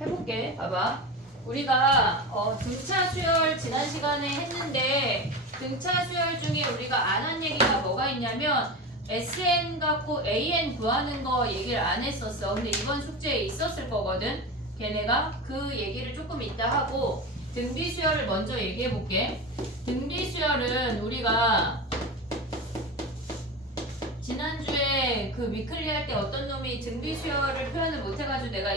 해볼게. 봐봐. 우리가 등차 수열 지난 시간에 했는데 등차 수열 중에 우리가 안 한 얘기가 뭐가 있냐면 SN 갖고 AN 구하는 거 얘기를 안 했었어. 근데 이번 숙제에 있었을 거거든. 걔네가 그 얘기를 조금 이따 하고 등비 수열을 먼저 얘기해 볼게. 등비 수열은 우리가 지난주에 그 위클리 할 때 어떤 놈이 등비 수열을 표현을 못 해가지고 내가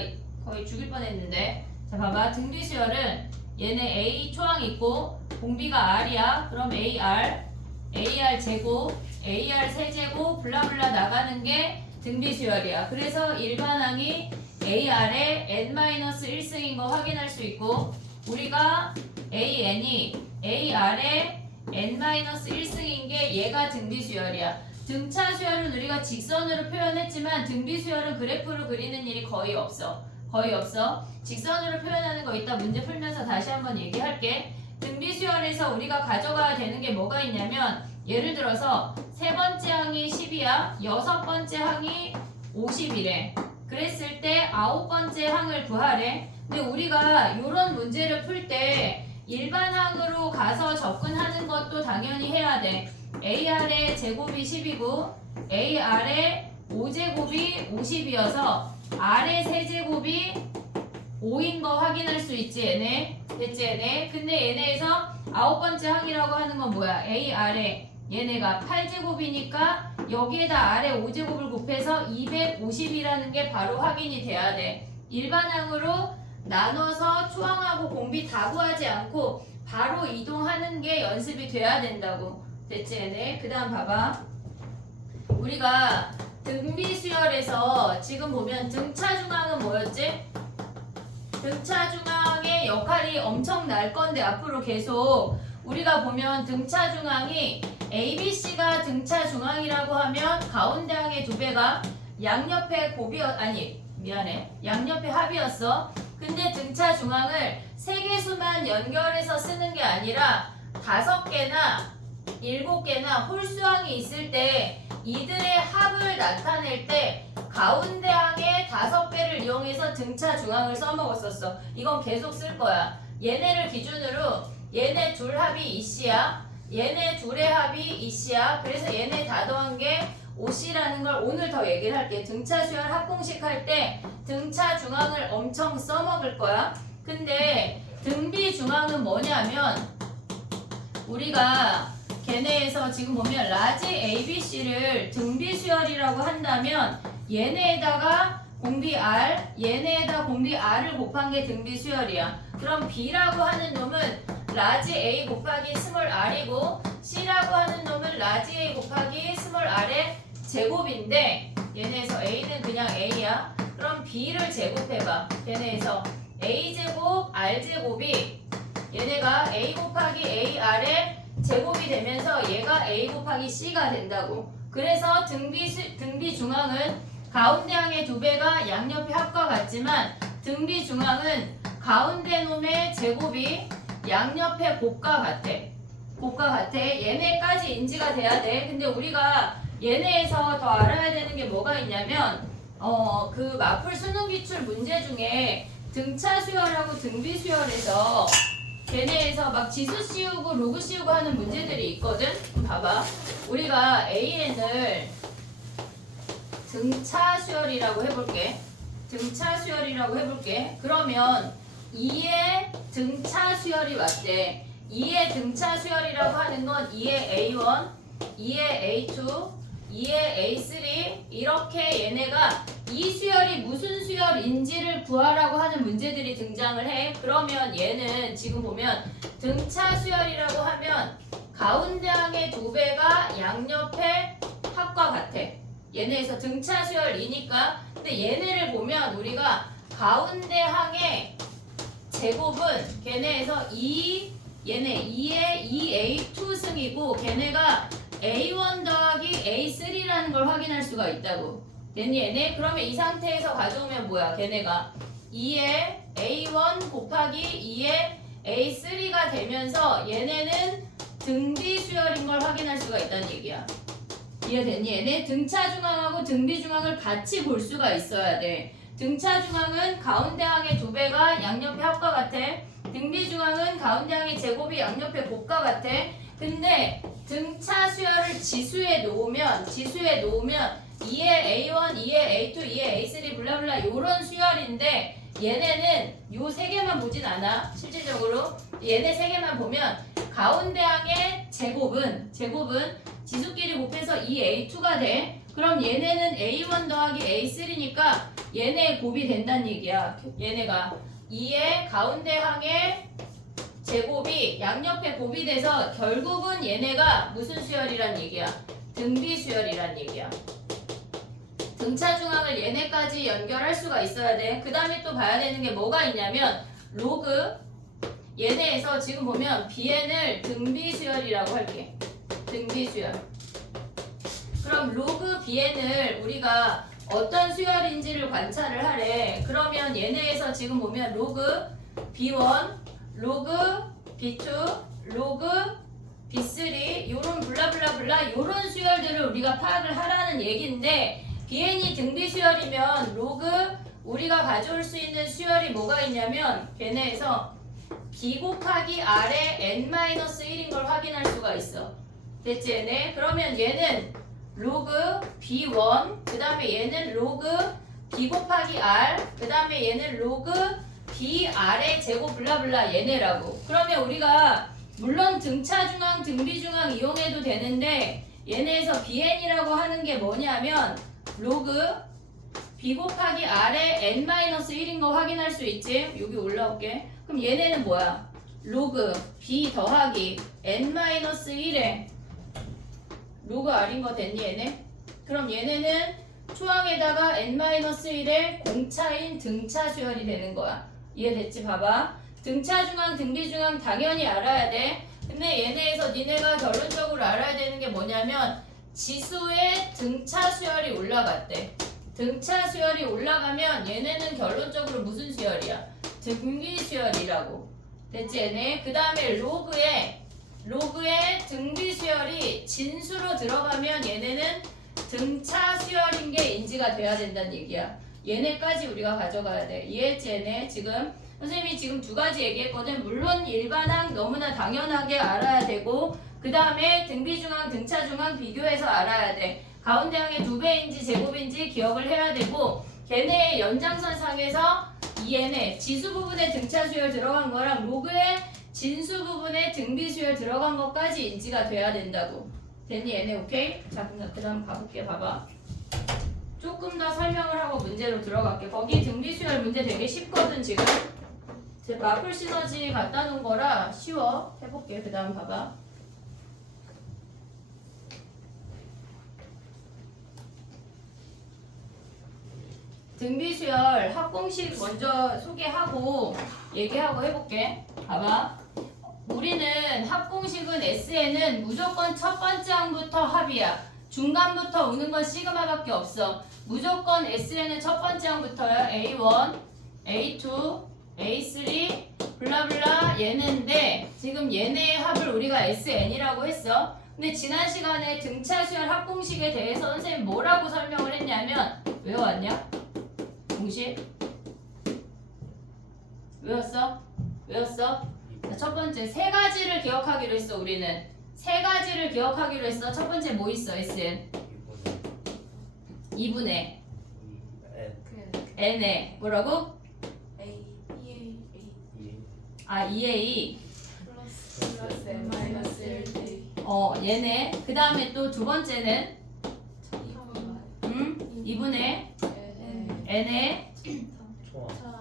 거의 죽일 뻔했는데, 자 봐봐. 등비 수열은 얘네 A 초항 있고 공비가 R이야. 그럼 AR 제곱, AR 세제곱 블라블라 나가는 게 등비 수열이야. 그래서 일반항이 AR의 n-1승인 거 확인할 수 있고, 우리가 AN이 AR의 n-1승인 게 얘가 등비 수열이야. 등차 수열은 우리가 직선으로 표현했지만 등비 수열은 그래프로 그리는 일이 거의 없어. 직선으로 표현하는 거 이따 문제 풀면서 다시 한번 얘기할게. 등비 수열에서 우리가 가져가야 되는 게 뭐가 있냐면, 예를 들어서 세 번째 항이 10이야. 여섯 번째 항이 50이래. 그랬을 때 아홉 번째 항을 구하래. 근데 우리가 이런 문제를 풀 때 일반항으로 가서 접근하는 것도 당연히 해야 돼. AR의 제곱이 10이고 AR의 5제곱이 50이어서 R의 세제곱이 5인 거 확인할 수 있지 얘네. 됐지 얘네. 근데 얘네에서 아홉 번째 항이라고 하는 건 뭐야? AR의 얘네가 8제곱이니까 여기에다 R의 5제곱을 곱해서 250이라는 게 바로 확인이 돼야 돼. 일반항으로 나눠서 초항하고 공비 다 구하지 않고 바로 이동하는 게 연습이 돼야 된다고. 됐지 얘네. 그 다음 봐봐. 우리가 등비 수열에서 지금 보면 등차 중항은 뭐였지? 등차 중항의 역할이 엄청 날 건데 앞으로 계속 우리가 보면 등차 중항이 ABC가 등차 중항이라고 하면 가운데 항의 두 배가 양옆의 양옆의 합이었어. 근데 등차 중항을 세 개수만 연결해서 쓰는 게 아니라 5개나 7개나 홀수항이 있을 때 이들의 합을 나타낼 때 가운데 항의 5배를 이용해서 등차 중항을 써먹었었어. 이건 계속 쓸 거야. 얘네를 기준으로 얘네 둘 합이 이씨야. 얘네 둘의 합이 이씨야. 그래서 얘네 다 더한 게 5c라는 걸 오늘 더 얘기를 할게. 등차 수열 합공식 할 때 등차 중항을 엄청 써먹을 거야. 근데 등비 중항은 뭐냐면 우리가 걔네에서 지금 보면 라지 ABC를 등비 수열이라고 한다면 얘네에다가 공비 R, 얘네에다 공비 R을 곱한 게 등비 수열이야. 그럼 B라고 하는 놈은 라지 A 곱하기 스몰 R이고 C라고 하는 놈은 라지 A 곱하기 스몰 R의 제곱인데 얘네에서 A는 그냥 A야. 그럼 B를 제곱해봐. 얘네에서 A제곱 R제곱이 얘네가 A 곱하기 AR의 제곱이 되면서 얘가 A 곱하기 C가 된다고. 그래서 등비 중항은 가운데 항의 두 배가 양옆의 합과 같지만 등비 중항은 가운데 놈의 제곱이 양옆의 곱과 같아. 얘네까지 인지가 돼야 돼. 근데 우리가 얘네에서 더 알아야 되는 게 뭐가 있냐면 그 마플 수능 기출 문제 중에 등차 수열하고 등비 수열에서 걔네에서 막 지수 씌우고 로그 씌우고 하는 문제들이 있거든. 봐봐. 우리가 AN을 등차 수열이라고 해볼게. 그러면 2의 등차 수열이 맞대. 2의 등차 수열이라고 하는 건 2의 A1, 2의 A2, 2의 A3 이렇게 얘네가 이 수열이 무슨 수열인지를 구하라고 하는 문제들이 등장을 해. 그러면 얘는 지금 보면 등차 수열이라고 하면 가운데 항의 두 배가 양옆의 합과 같아. 얘네에서 등차 수열이니까. 근데 얘네를 보면 우리가 가운데 항의 제곱은 걔네에서 얘네 2의 2A2승이고 걔네가 A1 더하기 A3라는 걸 확인할 수가 있다고. 됐니 얘네? 그러면 이 상태에서 가져오면 뭐야? 걔네가 2의 A1 곱하기 2의 A3가 되면서 얘네는 등비 수열인 걸 확인할 수가 있다는 얘기야. 이해됐니? 얘네 등차 중항하고 등비 중항을 같이 볼 수가 있어야 돼. 등차 중앙은 가운데 항의 2배가 양옆의 합과 같아. 등비 중앙은 가운데 항의 제곱이 양옆의 곱과 같아. 근데 등차 수열을 지수에 놓으면 2의 A1, 2의 A2, 2의 A3 블라블라 요런 수열인데 얘네는 요 세 개만 보진 않아. 실질적으로 얘네 세 개만 보면 가운데 항의 제곱은 지수끼리 곱해서 2A2가 돼. 그럼 얘네는 A1 더하기 A3니까 얘네 곱이 된다는 얘기야. 얘네가 2의 가운데 항의 제곱이 양옆에 곱이 돼서 결국은 얘네가 무슨 수열이란 얘기야? 등비 수열이란 얘기야. 등차 중앙을 얘네까지 연결할 수가 있어야 돼. 그 다음에 또 봐야 되는 게 뭐가 있냐면 로그 얘네에서 지금 보면 BN을 등비 수열이라고 할게. 등비 수열. 그럼 로그 BN을 우리가 어떤 수열인지를 관찰을 하래. 그러면 얘네에서 지금 보면 로그 B1, 로그 B2, 로그 B3 요런 블라블라블라 요런 수열들을 우리가 파악을 하라는 얘기인데 BN이 등비 수열이면 로그 우리가 가져올 수 있는 수열이 뭐가 있냐면 걔네에서 B 곱하기 R의 N-1인 걸 확인할 수가 있어. 됐지 얘네? 그러면 얘는 로그 B1 그 다음에 얘는 로그 B 곱하기 R 그 다음에 얘는 로그 BR의 제곱 블라블라 얘네라고. 그러면 우리가 물론 등차 중앙 등비 중앙 이용해도 되는데 얘네에서 BN이라고 하는 게 뭐냐면 로그 B 곱하기 R의 N-1인 거 확인할 수 있지? 여기 올라올게. 그럼 얘네는 뭐야? 로그 B 더하기 N-1의 로그 R인 거 됐니 얘네? 그럼 얘네는 초항에다가 N-1의 공차인 등차 수열이 되는 거야. 이해됐지? 봐봐. 등차 중앙 등비 중앙 당연히 알아야 돼. 근데 얘네에서 니네가 결론적으로 알아야 되는 게 뭐냐면 지수의 등차 수열이 올라갔대. 등차 수열이 올라가면 얘네는 결론적으로 무슨 수열이야? 등비 수열이라고. 됐지 얘네? 그 다음에 로그의 등비 수열이 진수로 들어가면 얘네는 등차 수열인 게 인지가 돼야 된다는 얘기야. 얘네까지 우리가 가져가야 돼. 이해했지 얘네? 지금 선생님이 지금 두 가지 얘기했거든. 물론 일반항 너무나 당연하게 알아야 되고 그 다음에 등비중항, 등차중항 비교해서 알아야 돼. 가운데 항의 2배인지 제곱인지 기억을 해야 되고 걔네의 연장선상에서 이 얘네 지수 부분에 등차 수열 들어간 거랑 로그의 진수 부분에 등비 수열 들어간 것까지 인지가 돼야 된다고. 됐니 얘네? 오케이? 자 그럼 그 다음 가볼게. 봐봐. 조금 더 설명을 하고 문제로 들어갈게. 거기 등비 수열 문제 되게 쉽거든 지금. 제 마플 시너지 갖다 놓은 거라 쉬워. 해볼게. 그 다음 봐봐. 등비수열 합공식 먼저 소개하고 얘기하고 해볼게. 봐봐. 우리는 합공식은 S에는 무조건 첫 번째 항부터 합이야. 중간부터 오는 건 시그마밖에 없어. 무조건 S에는 첫 번째 항부터야. A1, A2, A3 블라블라 얘네인데 지금 얘네의 합을 우리가 SN이라고 했어. 근데 지난 시간에 등차수열 합공식에 대해서 선생님 뭐라고 설명을 했냐면 외워왔냐? 공식? 외웠어? 외웠어? 자, 첫 번째 세 가지를 기억하기로 했어. 우리는 세 가지를 기억하기로 했어. 첫 번째 뭐 있어? SN 2분의 N에 뭐라고? 아 2A 플러스 N 마이너스 1 얘네 그 다음에 또 두 번째는 2분의 N의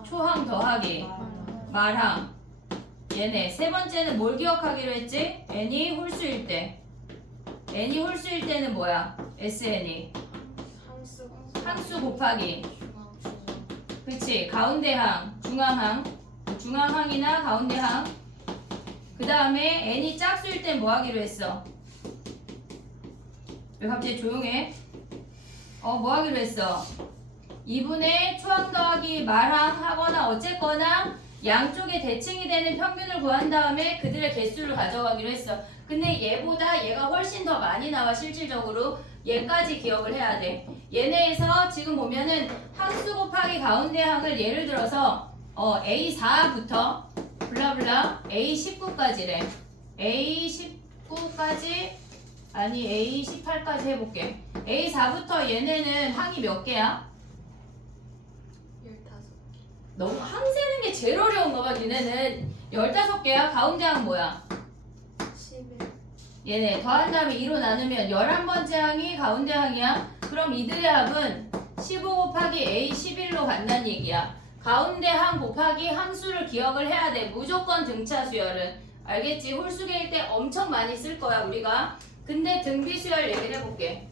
초항 더하기 말항 얘네 세 번째는 뭘 기억하기로 했지? N이 홀수일 때 N이 홀수일 때는 뭐야? SN이 항수 곱하기 그치 가운데항 중앙항이나 가운데항 그 다음에 N이 짝수일 땐 뭐 하기로 했어? 왜 갑자기 조용해? 뭐 하기로 했어? 2분의 초항 더하기 말항 하거나 어쨌거나 양쪽에 대칭이 되는 평균을 구한 다음에 그들의 개수를 가져가기로 했어. 근데 얘보다 얘가 훨씬 더 많이 나와 실질적으로. 얘까지 기억을 해야 돼. 얘네에서 지금 보면은 항수 곱하기 가운데 항을 예를 들어서 A4부터 블라블라 A19까지래. A19까지 아니 A18까지 해볼게. A4부터 얘네는 항이 몇 개야? 15개. 너무 항 세는 게 제일 어려운가 봐. 니네는 15개야? 가운데 항 뭐야? 11. 얘네 더한 다음에 2로 나누면 11번째 항이 가운데 항이야. 그럼 이들의 합은 15 곱하기 A11로 간다는 얘기야. 가운데 항 곱하기 항수를 기억을 해야 돼. 무조건 등차 수열은. 알겠지? 홀수계일 때 엄청 많이 쓸 거야 우리가. 근데 등비 수열 얘기를 해볼게.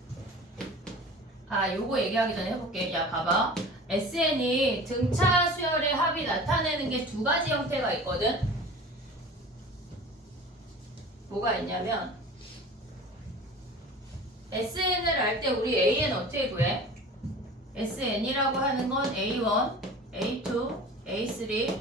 요거 얘기하기 전에 해볼게. 야 봐봐. SN이 등차 수열의 합이 나타내는 게 두 가지 형태가 있거든. 뭐가 있냐면 SN을 알 때 우리 AN 어떻게 구해? SN이라고 하는 건 A1, A2, A3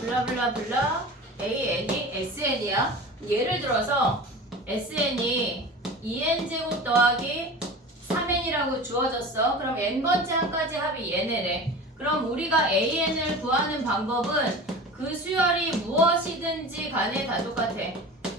블라블라블라 AN이 SN이야. 예를 들어서 SN이 2n제곱 더하기 3n이라고 주어졌어. 그럼 n번째 항까지 합이 얘네래. 그럼 우리가 AN을 구하는 방법은 그 수열이 무엇이든지 간에 다 똑같아.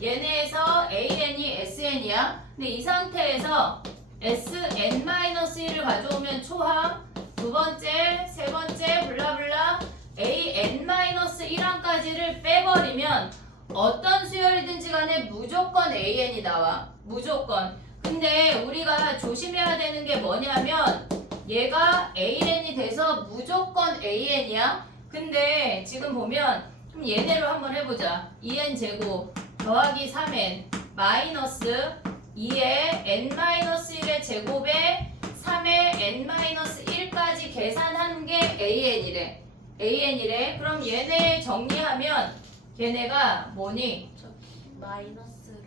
얘네에서 AN이 SN이야. 근데 이 상태에서 SN-1을 가져오면 초항, 두 번째, 세 번째, 블라블라 AN-1항까지를 빼버리면 어떤 수열이든지 간에 무조건 AN이 나와. 무조건. 근데 우리가 조심해야 되는 게 뭐냐면 얘가 AN이 돼서 무조건 AN이야. 근데 지금 보면 그럼 얘네로 한번 해보자. 2n제곱 더하기 3n 마이너스 2의 n-1의 제곱에 3의 n-1까지 계산한 게 AN이래. AN이래. 그럼 얘네 정리하면 걔네가 뭐니? 저기 마이너스로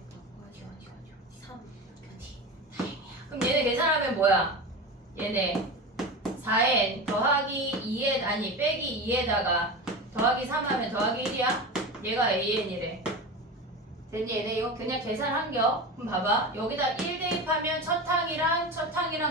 바꿔야죠. 3. 그럼 얘네 계산하면 뭐야? 얘네 4n 더하기 2에 아니 빼기 2에다가 더하기 3 하면 더하기 1이야? 얘가 AN이래. 됐니? 얘네 이거 그냥 계산한겨. 그럼 봐봐. 여기다 1 대입하면 첫 항이랑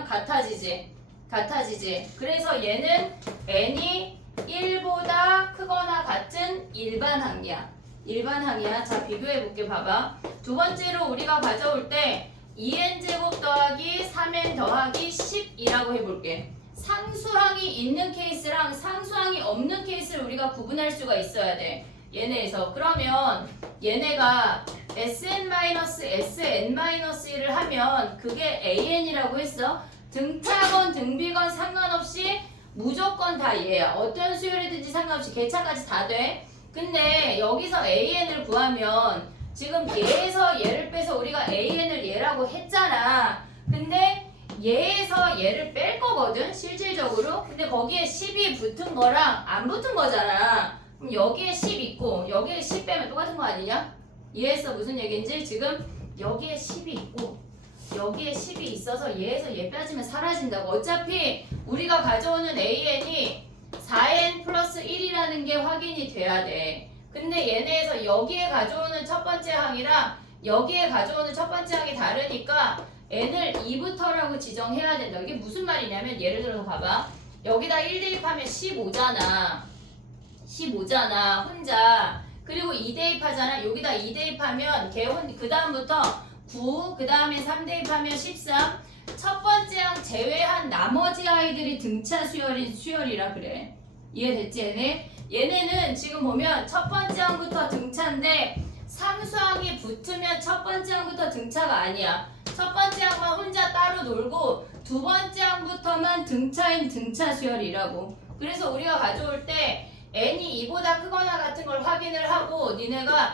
같아지지. 같아지지. 그래서 얘는 n이 1보다 크거나 같은 일반항이야. 일반항이야. 자 비교해볼게. 봐봐. 두 번째로 우리가 가져올 때 2n제곱 더하기 3n 더하기 10이라고 해볼게. 상수항이 있는 케이스랑 상수항이 없는 케이스를 우리가 구분할 수가 있어야 돼. 얘네에서. 그러면 얘네가 SN-SN-1을 하면 그게 AN이라고 했어. 등차건 등비건 상관없이 무조건 다 얘야. 어떤 수열이든지 상관없이 개차까지 다 돼. 근데 여기서 AN을 구하면 지금 얘에서 얘를 빼서 우리가 AN을 얘라고 했잖아. 근데 얘에서 얘를 뺄 거거든 실질적으로. 근데 거기에 10이 붙은 거랑 안 붙은 거잖아. 그럼 여기에 10 있고 여기에 10 빼면 똑같은 거 아니냐? 이해했어? 무슨 얘기인지? 지금 여기에 10이 있고 여기에 10이 있어서 얘에서 얘 빼지면 사라진다고. 어차피 우리가 가져오는 AN이 4n 플러스 1이라는 게 확인이 돼야 돼. 근데 얘네에서 여기에 가져오는 첫 번째 항이랑 여기에 가져오는 첫 번째 항이 다르니까 n을 2부터라고 지정해야 된다. 이게 무슨 말이냐면 예를 들어서 봐봐. 여기다 1 대입하면 15잖아. 15잖아. 혼자. 그리고 2 대입하잖아. 여기다 2 대입하면 그 다음부터 9, 그 다음에 3 대입하면 13. 첫 번째 항 제외한 나머지 아이들이 등차 수열이라 그래. 이해됐지 얘네? 얘네는 지금 보면 첫 번째 항부터 등차인데 상수항이 붙으면 첫 번째 항부터 등차가 아니야. 첫 번째 항만 혼자 따로 놀고 두 번째 항부터만 등차인 등차 수열이라고. 그래서 우리가 가져올 때 n이 2보다 크거나 같은 걸 확인을 하고 니네가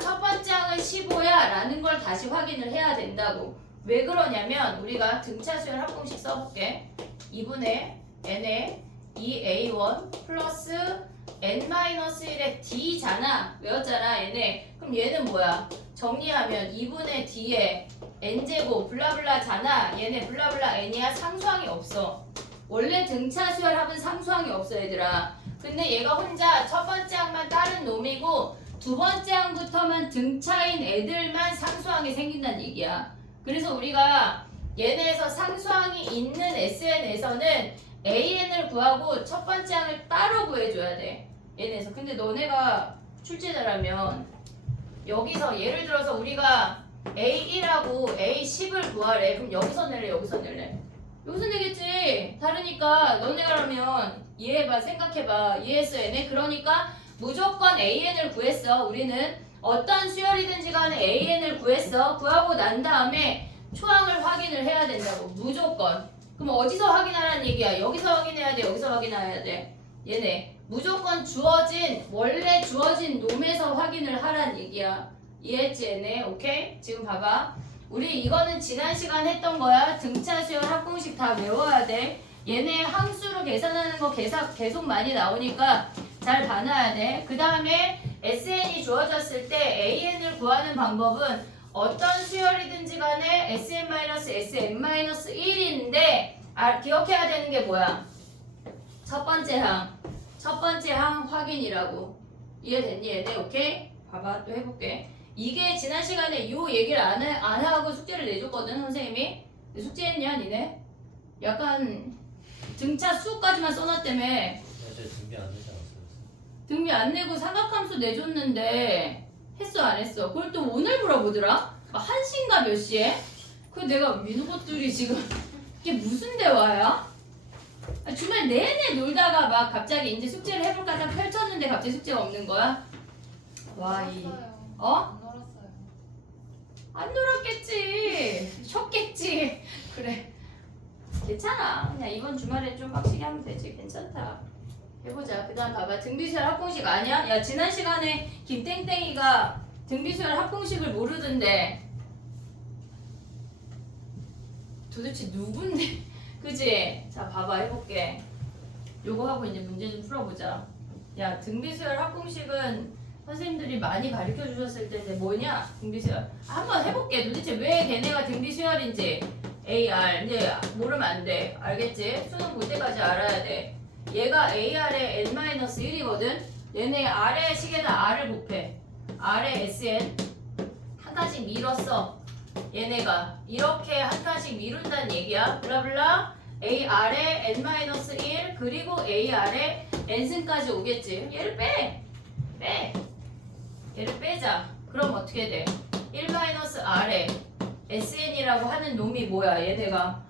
첫 번째 항은 15야 라는 걸 다시 확인을 해야 된다고. 왜 그러냐면 우리가 등차 수열 합공식 써볼게. 2분의 n의 2a1 플러스 n-1의 d잖아. 외웠잖아 얘네. 그럼 얘는 뭐야? 정리하면 2분의 d에 n제곱 블라블라잖아. 얘네 블라블라 n이야. 상수항이 없어. 원래 등차 수열 합은 상수항이 없어 얘들아. 근데 얘가 혼자 첫 번째 항만 다른 놈이고 두 번째 항부터만 등차인 애들만 상수항이 생긴다는 얘기야. 그래서 우리가 얘네에서 상수항이 있는 SN에서는 AN을 구하고 첫 번째 항을 따로 구해줘야 돼. 얘네에서. 근데 너네가 출제자라면 여기서 예를 들어서 우리가 A1하고 A10을 구하래. 그럼 여기서 낼래? 여기서 낼래? 여기서 내겠지. 다르니까 너네가라면 이해해봐. 생각해봐. 이해했어 얘네? 그러니까 무조건 AN을 구했어. 우리는 어떤 수열이든지 간에 AN을 구했어. 구하고 난 다음에 초항을 확인을 해야 된다고. 무조건. 그럼 어디서 확인하라는 얘기야? 여기서 확인해야 돼? 여기서 확인해야 돼? 얘네 무조건 주어진 원래 주어진 놈에서 확인을 하라는 얘기야. 이해했지 얘네? 오케이? 지금 봐봐. 우리 이거는 지난 시간 했던 거야. 등차 수열 합공식 다 외워야 돼. 얘네 항수로 계산하는 거 계속 많이 나오니까 잘 봐놔야 돼. 그 다음에 SN이 주어졌을 때 AN을 구하는 방법은 어떤 수열이든지 간에 SN-SN-1인데 기억해야 되는 게 뭐야? 첫 번째 항 확인이라고. 이해됐니 얘네? 오케이? 봐봐 또 해볼게. 이게 지난 시간에 요 얘기를 안 하고 숙제를 내줬거든 선생님이. 숙제했냐 니네? 약간 등차 수까지만 써놨다며. 어제 준비 안 되지 않았어요? 등비 안 내고 삼각함수 내줬는데 했어 안 했어? 그걸 또 오늘 물어보더라? 1시인가 몇 시에? 그 내가 민우 것들이 지금 이게 무슨 대화야? 주말 내내 놀다가 막 갑자기 이제 숙제를 해볼까 딱 펼쳤는데 갑자기 숙제가 없는 거야? 와 이 어? 안 놀았어요. 안 놀았겠지. 쉬었겠지. 그래. 괜찮아. 그냥 이번 주말에 좀 빡시게 하면 되지. 괜찮다. 해보자. 그 다음 봐봐. 등비수열 합공식 아니야? 야 지난 시간에 김땡땡이가 등비수열 합공식을 모르던데 도대체 누군데? 그지? 자 봐봐 해볼게. 요거 하고 이제 문제 좀 풀어보자. 야 등비수열 합공식은 선생님들이 많이 가르쳐 주셨을 텐데 뭐냐? 등비수열. 한번 해볼게. 도대체 왜 걔네가 등비수열인지. AR. 이제 모르면 안 돼. 알겠지? 수능 볼 때까지 알아야 돼. 얘가 AR의 N-1이거든? 얘네 아래 식에다 R을 곱해. R의 SN. 한 칸씩 밀었어. 얘네가. 이렇게 한 칸씩 미룬다는 얘기야. 블라블라. AR의 N-1 그리고 AR의 N승까지 오겠지. 얘를 빼. 얘를 빼자. 그럼 어떻게 돼? 1-R에 SN이라고 하는 놈이 뭐야? 얘네가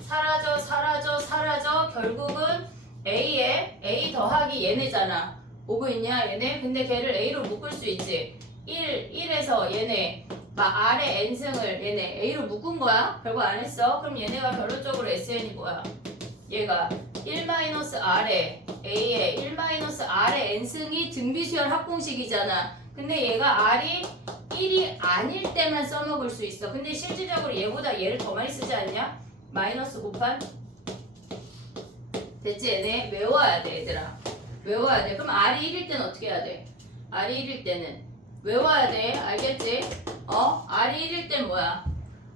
사라져 결국은 A 더하기 얘네잖아. 오고 있냐 얘네? 근데 걔를 A로 묶을 수 있지. 1에서 얘네 막 R의 N승을 얘네 A로 묶은 거야? 별거 안 했어. 그럼 얘네가 결론적으로 SN이 뭐야? 얘가 1-R에 A에 1-R의 N승이 등비수열 합공식이잖아. 근데 얘가 R이 1이 아닐 때만 써먹을 수 있어. 근데 실질적으로 얘보다 얘를 더 많이 쓰지 않냐? 마이너스 곱한? 됐지 얘네? 외워야 돼 얘들아. 외워야 돼. 그럼 R이 1일 때는 어떻게 해야 돼? R이 1일 때는 외워야 돼. 알겠지? R이 1일 땐 뭐야?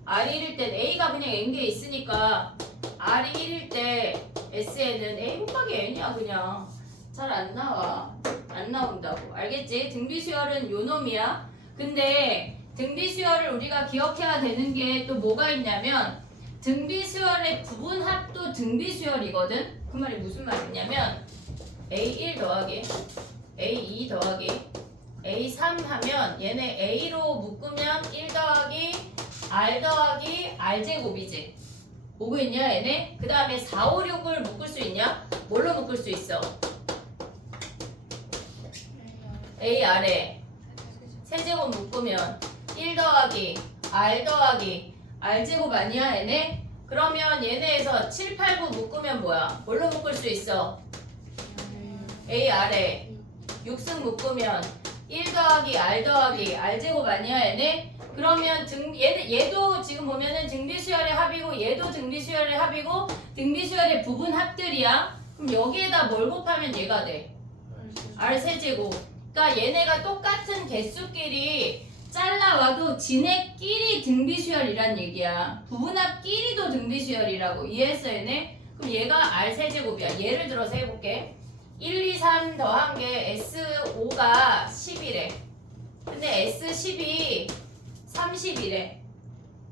R이 1일 땐 A가 그냥 N개 있으니까 R이 1일 때 SN은 A 곱하기 N이야 그냥. 잘 안 나와. 안 나온다고. 알겠지? 등비수열은 요 놈이야. 근데 등비수열을 우리가 기억해야 되는 게 또 뭐가 있냐면 등비수열의 부분합도 등비수열이거든? 그 말이 무슨 말이냐면 A1 더하기 A2 더하기 A3 하면 얘네 A로 묶으면 1 더하기 R 더하기 R제곱이지. 오고 있냐 얘네? 그 다음에 4, 5, 6을 묶을 수 있냐? 뭘로 묶을 수 있어? AR에 세제곱 묶으면 1 더하기 R 더하기 R제곱 아니야 얘네? 그러면 얘네에서 7, 8, 9 묶으면 뭐야? 뭘로 묶을 수 있어? AR에 6승 묶으면 1 더하기 R 더하기 R제곱 아니야 얘네? 그러면 얘도 지금 보면은 등비수열의 합이고 얘도 등비수열의 합이고 등비수열의 부분 합들이야. 그럼 여기에다 뭘 곱하면 얘가 돼? R 세제곱. 그러니까 얘네가 똑같은 개수끼리 잘라와도 지네끼리 등비수열이란 얘기야. 부분합끼리도 등비수열이라고. 이해했어 얘네? 그럼 얘가 R 세제곱이야. 예를 들어서 해볼게. 1, 2, 3 더한 게 S5가 10이래. 근데 S10이 30이래.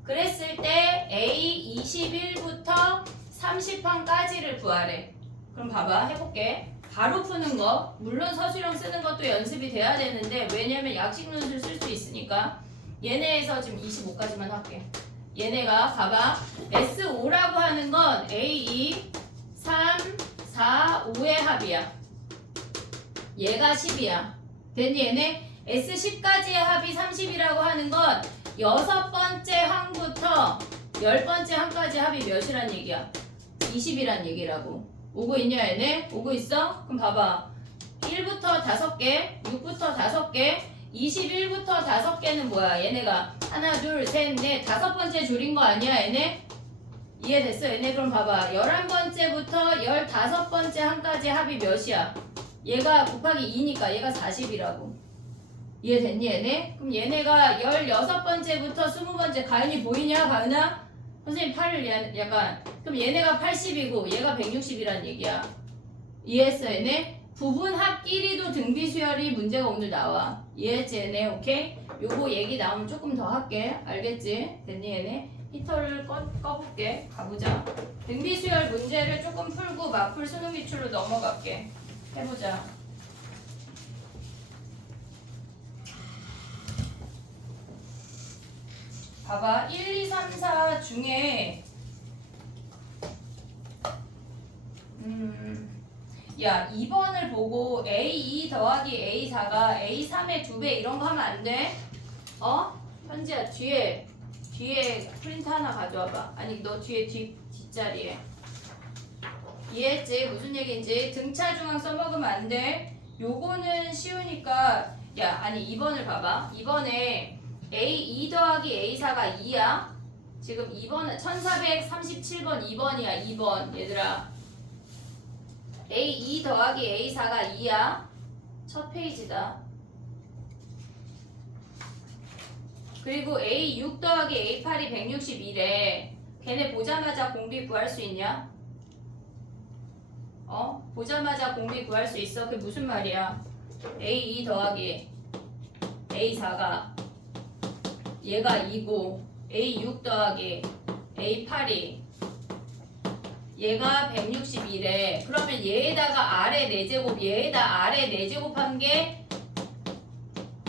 그랬을 때 A 21부터 30판까지를 구하래. 그럼 봐봐, 해볼게. 바로 푸는 거, 물론 서술형 쓰는 것도 연습이 돼야 되는데 왜냐면 약식 논술 쓸 수 있으니까 얘네에서 지금 25까지만 할게. 얘네가 봐봐, S5라고 하는 건 A2, 3, 4, 5의 합이야. 얘가 10이야. 됐니 얘네? S10까지의 합이 30이라고 하는 건 6번째 항부터 10번째 항까지 합이 몇이란 얘기야? 20이란 얘기라고. 오고 있냐 얘네? 오고 있어? 그럼 봐봐. 1부터 5개, 6부터 5개, 21부터 5개는 뭐야? 얘네가 하나, 둘, 셋, 넷, 5번째 줄인 거 아니야 얘네? 이해됐어 얘네? 그럼 봐봐. 11번째부터 15번째 항까지 합이 몇이야? 얘가 곱하기 2니까 얘가 40이라고. 이해됐니 얘네? 그럼 얘네가 16번째부터 20번째, 가은이 보이냐 가은아? 선생님 팔을 약간, 그럼 얘네가 80이고 얘가 160이란 얘기야. 이해했어 얘네? 부분 합끼리도 등비 수열이 문제가 오늘 나와. 이해했지 얘네? 오케이? 요거 얘기 나오면 조금 더 할게. 알겠지? 됐니 얘네? 히터를 꺼볼게. 가보자. 등비 수열 문제를 조금 풀고 마풀 수능 기출로 넘어갈게. 해보자. 봐봐. 1, 2, 3, 4 중에 야 2번을 보고 A2 더하기 A4가 A3의 2배 이런 거 하면 안 돼? 어? 현지야 뒤에 프린트 하나 가져와봐. 아니 너 뒤에 뒷자리에. 이해했지? 무슨 얘기인지. 등차 중앙 써먹으면 안 돼. 요거는 쉬우니까 야 아니 2번을 봐봐. 2번에 A2 더하기 A4가 2야. 지금 2번은 1437번 2번이야. 2번 얘들아. A2 더하기 A4가 2야. 첫 페이지다. 그리고 A6 더하기 A8이 161에 걔네 보자마자 공비 구할 수 있냐? 보자마자 공비 구할 수 있어? 그게 무슨 말이야? A2 더하기 A4가 얘가 2고 A6 더하기 A8이 얘가 161에 그러면 얘에다가 아래 4제곱 얘에다 아래 4제곱 한 게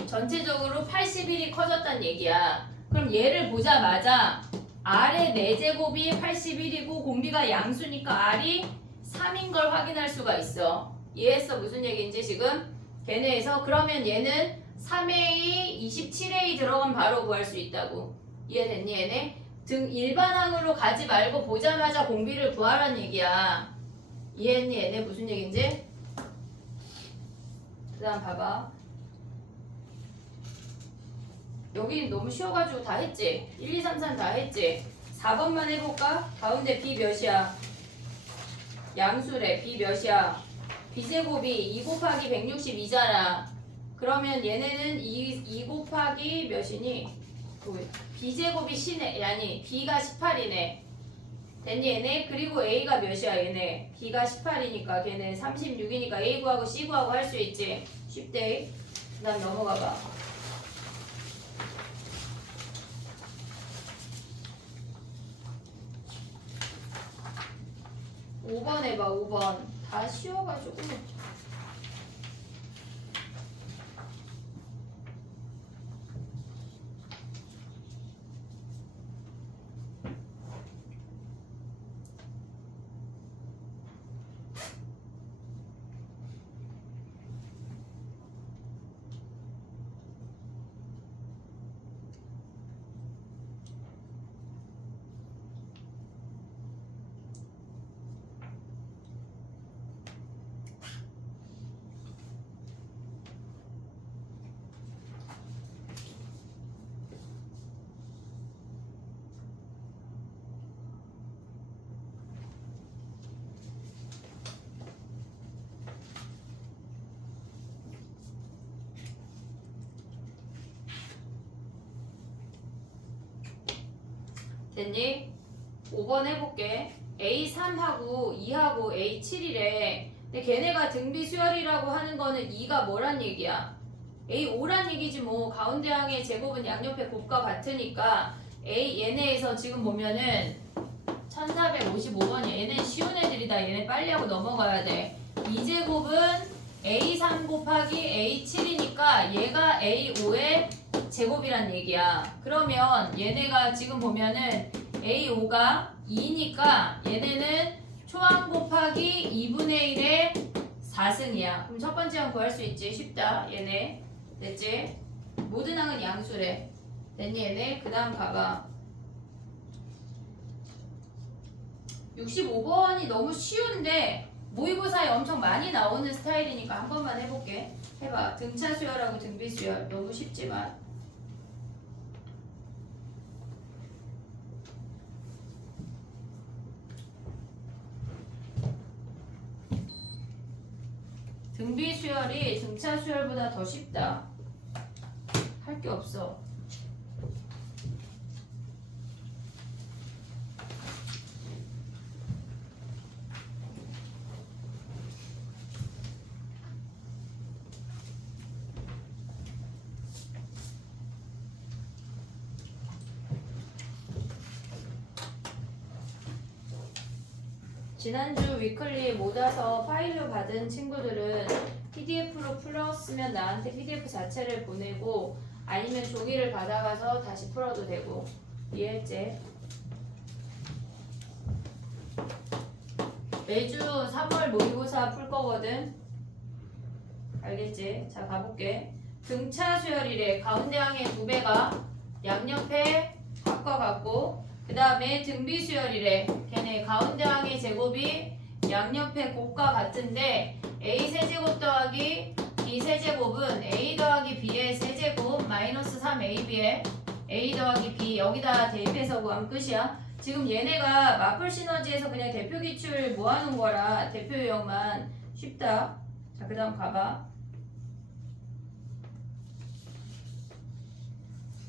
전체적으로 81이 커졌단 얘기야. 그럼 얘를 보자마자 아래 4제곱이 81이고 공비가 양수니까 R이 3인 걸 확인할 수가 있어. 이해했어? 무슨 얘기인지 지금? 걔네에서 그러면 얘는 3A, 27A 들어가면 바로 구할 수 있다고. 이해됐니 얘네? 일반항으로 가지 말고 보자마자 공비를 구하란 얘기야. 이해했니 얘네? 무슨 얘기인지? 그 다음 봐봐. 여기 너무 쉬워가지고 다 했지? 1, 2, 3, 4 다 했지? 4번만 해볼까? 가운데 B 몇이야? 양수래. B 몇이야? B제곱이 2 곱하기 162잖아. 그러면 얘네는 2 곱하기 몇이니? B제곱이 C네. 아니 B가 18이네. 됐니 얘네? 그리고 A가 몇이야 얘네? B가 18이니까 걔는 36이니까 A 구하고 C 구하고 할 수 있지. 쉽대. 그 다음 넘어가봐. 5번 해봐. 5번 다 쉬워가지고. 됐니? 5번 해볼게. A3하고 2하고 A7이래. 근데 걔네가 등비 수열이라고 하는 거는 2가 뭐란 얘기야? A5란 얘기지 뭐. 가운데 항의 제곱은 양옆의 곱과 같으니까 얘네에서 지금 보면은 1455번이 얘네 쉬운 애들이다. 얘네 빨리 하고 넘어가야 돼. 2제곱은 A3 곱하기 A7이니까 얘가 A5의 제곱이란 얘기야. 그러면 얘네가 지금 보면은 A5가 2니까 얘네는 초항 곱하기 2분의 1의 4승이야. 그럼 첫 번째 항 구할 수 있지. 쉽다. 얘네. 됐지? 모든 항은 양수래. 됐니 얘네? 그 다음 봐봐. 65번이 너무 쉬운데 모의고사에 엄청 많이 나오는 스타일이니까 한 번만 해볼게. 해봐. 등차 수열하고 등비 수열. 너무 쉽지만. 등비 수열이 등차 수열보다 더 쉽다. 할 게 없어. 지난주 위클리 못 와서 파일로 받은 친구들은 PDF로 풀었으면 나한테 PDF 자체를 보내고 아니면 종이를 받아가서 다시 풀어도 되고. 이해했지? 매주 3월 모의고사 풀 거거든. 알겠지? 자, 가볼게. 등차 수열이래. 가운데 항의 2배가 양옆에 각과 같고, 그 다음에 등비 수열이래. 걔네 가운데 항의 제곱이 양옆에 곱과 같은데 A 세제곱 더하기 B 세제곱은 A 더하기 B의 세제곱 마이너스 3AB에 A 더하기 B 여기다 대입해서 구하면 끝이야. 지금 얘네가 마플 시너지에서 그냥 대표 기출 모아놓은 거라 대표 유형만 쉽다. 자, 그 다음 가봐.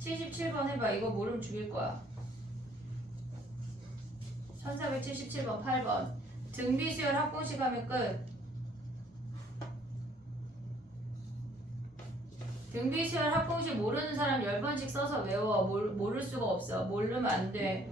77번 해봐. 이거 모르면 죽일 거야. 1477번 8번 등비수열 합공식 하면 끝. 등비수열 합공식 모르는 사람 10번씩 써서 외워. 모를 수가 없어. 모르면 안 돼.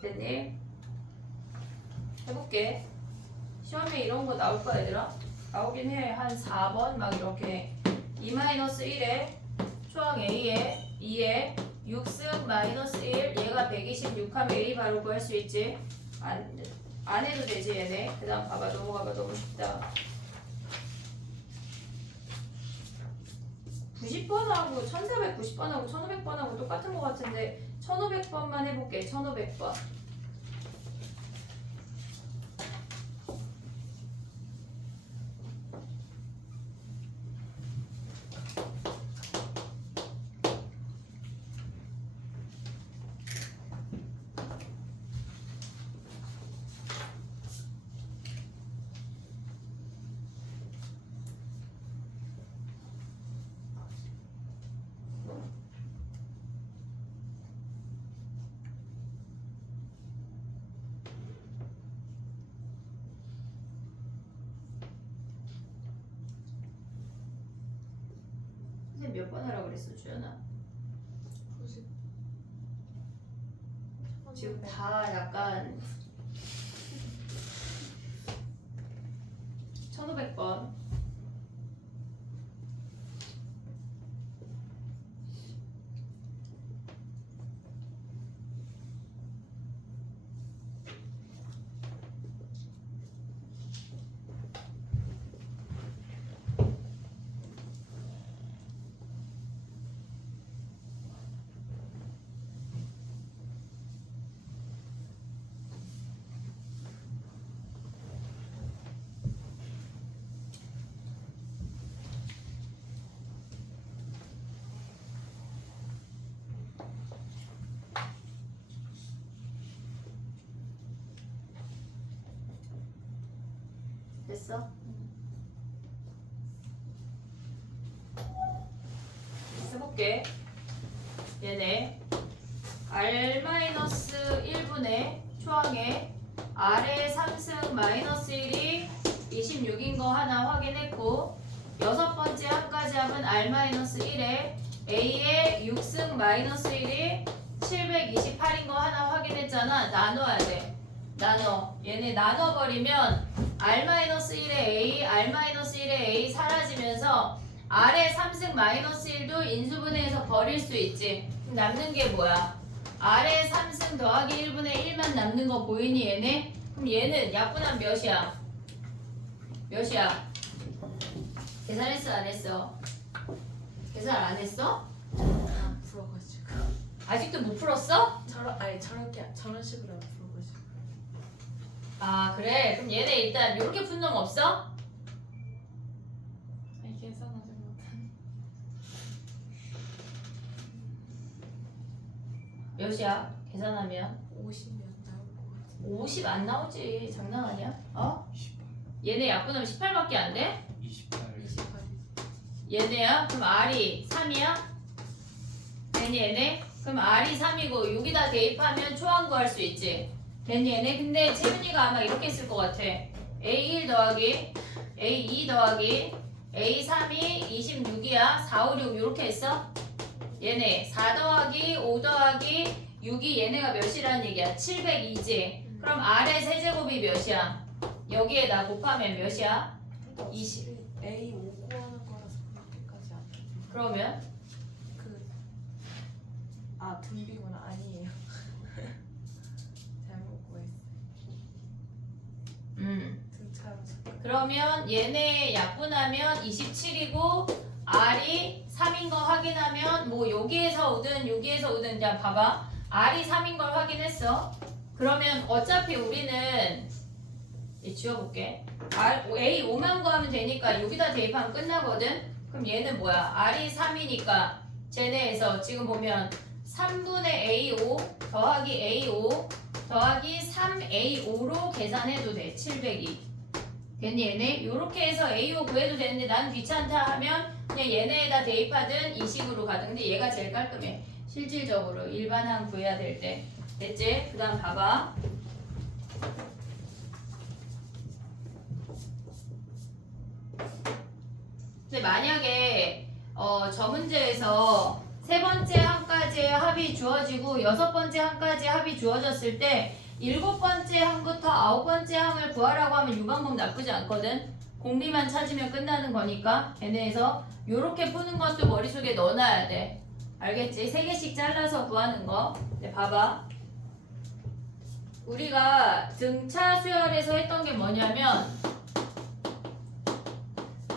됐니? 해볼게. 시험에 이런 거 나올 거야 얘들아? 나오긴 해. 한 4번 막 이렇게 2-1에 초항 A에 2에 6승 마이너스 1 얘가 126하면 A 바로 구할 수 있지. 안 해도 되지 얘네. 그 다음 봐봐. 넘어가봐. 너무 쉽다. 90번하고 1490번하고 1500번하고 똑같은 거 같은데 1500번만 해볼게. 1500번. 선생님 몇 번 하라고 그랬어 주연아? 90. 지금 다 약간 1500번. 됐어? 해볼게. 얘네 R-1분의 초항에 R의 3승 마이너스 1이 26인 거 하나 확인했고 여섯 번째 한까지 합은 R-1에 A의 6승 마이너스 1이 728인 거 하나 확인했잖아. 나눠야 돼. 나눠. 얘네 나눠버리면 R-1에 A, R-1에 A 사라지면서 R의 3승 마이너스 1도 인수분해해서 버릴 수 있지. 그럼 남는 게 뭐야? R의 3승 더하기 1분의 1만 남는 거 보이니 얘네? 그럼 얘는 약분하면 몇이야? 몇이야? 계산했어 안 했어? 계산 안 했어? 안 풀어가지고. 아직도 못 풀었어? 저런 식으로 안 풀어가지고. 아 그래? 그럼 얘네 일단 이렇게 푼 놈 없어? 아니 계산하지 못하네. 몇이야? 계산하면 50몇 나올 것 같아. 50 안 나오지. 장난 아니야? 어? 얘네 약분하면 18밖에 안 돼? 28. 28. 얘네야? 그럼 R이 3이야? 됐니 얘네? 그럼 R이 3이고 여기다 대입하면 초항 구할 수 있지. 됐니 얘네? 근데 채윤이가 아마 이렇게 쓸 것 같아. A1 더하기 A2 더하기 A3이 26이야. 4, 5, 6 이렇게 했어? 얘네 4 더하기 5 더하기 6이 얘네가 몇이라는 얘기야? 702지. 그럼 R의 세제곱이 몇이야? 여기에다 곱하면 몇이야? 20. A 5 구하는 거라서 그렇게까지 안 돼. 그러면 분비구나. 아니에요. 잘못 구했어. 등차로 그러면 얘네 약분하면 27이고 R이 3인 거 확인하면 뭐 여기에서 오든 여기에서 오든 자 봐봐. R이 3인 걸 확인했어. 그러면 어차피 우리는 지워볼게. A 5만 구하면 되니까 여기다 대입하면 끝나거든. 그럼 얘는 뭐야? R이 3이니까 쟤네에서 지금 보면 3분의 A5 더하기 A5 더하기 3A5로 계산해도 돼. 702. 됐니 얘네? 요렇게 해서 A5 구해도 되는데 난 귀찮다 하면 그냥 얘네에다 대입하든 이 식으로 가든. 근데 얘가 제일 깔끔해. 실질적으로 일반항 구해야 될 때. 됐지? 그 다음 봐봐. 근데 만약에 저 문제에서 세 번째 항까지의 합이 주어지고 여섯 번째 항까지의 합이 주어졌을 때 일곱 번째 항부터 아홉 번째 항을 구하라고 하면 이 방법 나쁘지 않거든. 공비만 찾으면 끝나는 거니까 얘네에서 요렇게 푸는 것도 머릿속에 넣어놔야 돼. 알겠지? 세 개씩 잘라서 구하는 거. 근데 봐봐. 우리가 등차 수열에서 했던 게 뭐냐면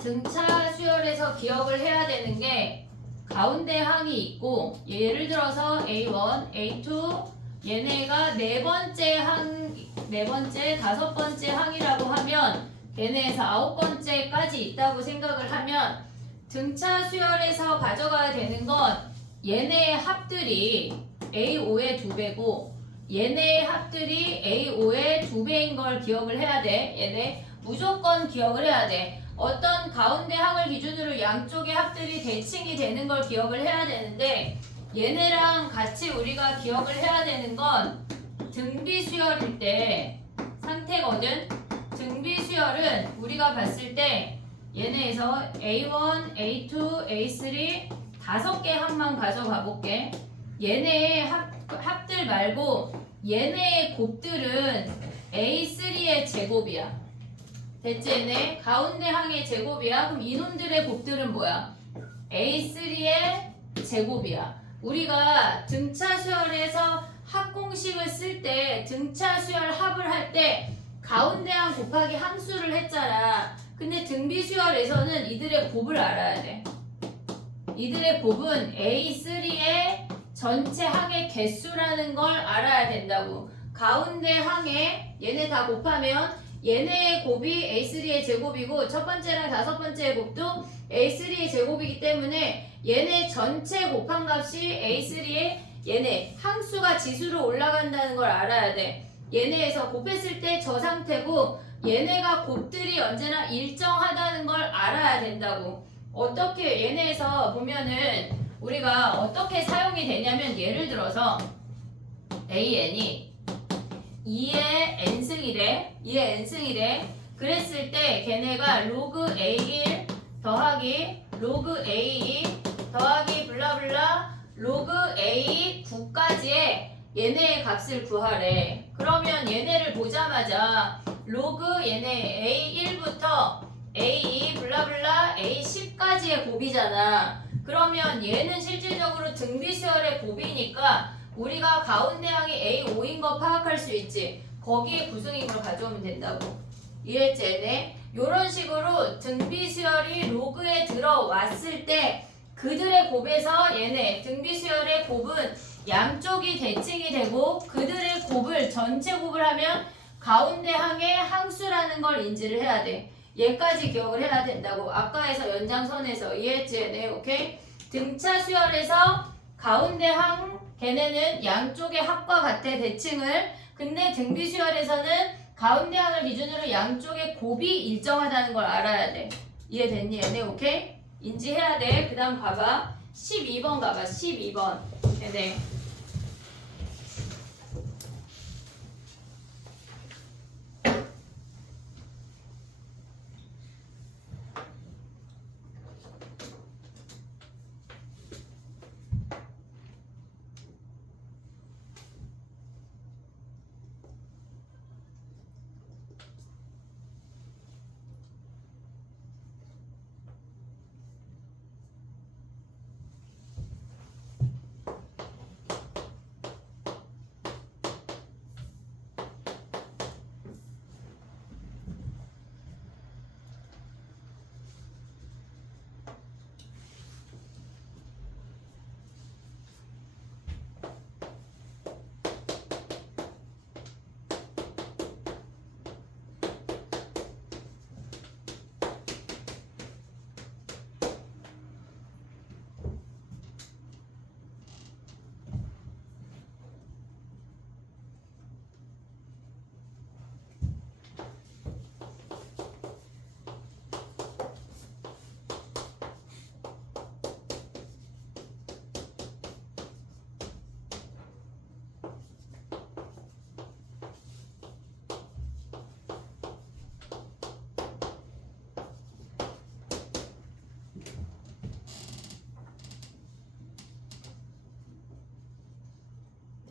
등차 수열에서 기억을 해야 되는 게 가운데 항이 있고 예를 들어서 A1, A2 얘네가 네 번째 항, 네 번째, 다섯 번째 항이라고 하면 걔네에서 아홉 번째까지 있다고 생각을 하면 등차 수열에서 가져가야 되는 건 얘네의 합들이 A5의 2배고 얘네의 합들이 A5의 2배인 걸 기억을 해야 돼. 얘네 무조건 기억을 해야 돼. 어떤 가운데 항을 기준으로 양쪽의 합들이 대칭이 되는 걸 기억을 해야 되는데 얘네랑 같이 우리가 기억을 해야 되는 건 등비수열일 때 상태거든. 등비수열은 우리가 봤을 때 얘네에서 A1, A2, A3 5개 항만 가져가 볼게. 얘네의 합들 말고 얘네의 곱들은 A3의 제곱이야. 됐지 얘네? 가운데 항의 제곱이야. 그럼 이놈들의 곱들은 뭐야? A3의 제곱이야. 우리가 등차 수열에서 합 공식을 쓸 때 등차 수열 합을 할 때 가운데 항 곱하기 항수를 했잖아. 근데 등비 수열에서는 이들의 곱을 알아야 돼. 이들의 곱은 A3의 전체 항의 개수라는 걸 알아야 된다고. 가운데 항에 얘네 다 곱하면 얘네의 곱이 A3의 제곱이고 첫 번째랑 다섯 번째의 곱도 A3의 제곱이기 때문에 얘네 전체 곱한 값이 A3의 얘네 항수가 지수로 올라간다는 걸 알아야 돼. 얘네에서 곱했을 때 저 상태고 얘네가 곱들이 언제나 일정하다는 걸 알아야 된다고. 어떻게 얘네에서 보면은 우리가 어떻게 사용이 되냐면 예를 들어서 AN이 2의 n승이래. 2의 n승이래. 그랬을 때 걔네가 로그 A1 더하기 로그 A2 더하기 블라블라 로그 A9까지의 얘네의 값을 구하래. 그러면 얘네를 보자마자 로그 얘네 A1부터 A2 블라블라 A10까지의 곱이잖아. 그러면 얘는 실질적으로 등비수열의 곱이니까 우리가 가운데 항이 A5인 거 파악할 수 있지. 거기에 구성인 걸 가져오면 된다고. 이해했지 얘네? 요런 식으로 등비수열이 로그에 들어왔을 때 그들의 곱에서 얘네 등비수열의 곱은 양쪽이 대칭이 되고 그들의 곱을 전체 곱을 하면 가운데 항의 항수라는 걸 인지를 해야 돼. 얘까지 기억을 해야 된다고. 아까에서 연장선에서 이해했지 얘네? 오케이? 등차 수열에서 가운데 항 걔네는 양쪽의 합과 같대 대칭을. 근데 등비 수열에서는 가운데 항을 기준으로 양쪽의 곱이 일정하다는 걸 알아야 돼. 이해됐니 얘네? 오케이? 인지해야 돼. 그 다음 봐봐. 12번 가봐. 12번 얘네.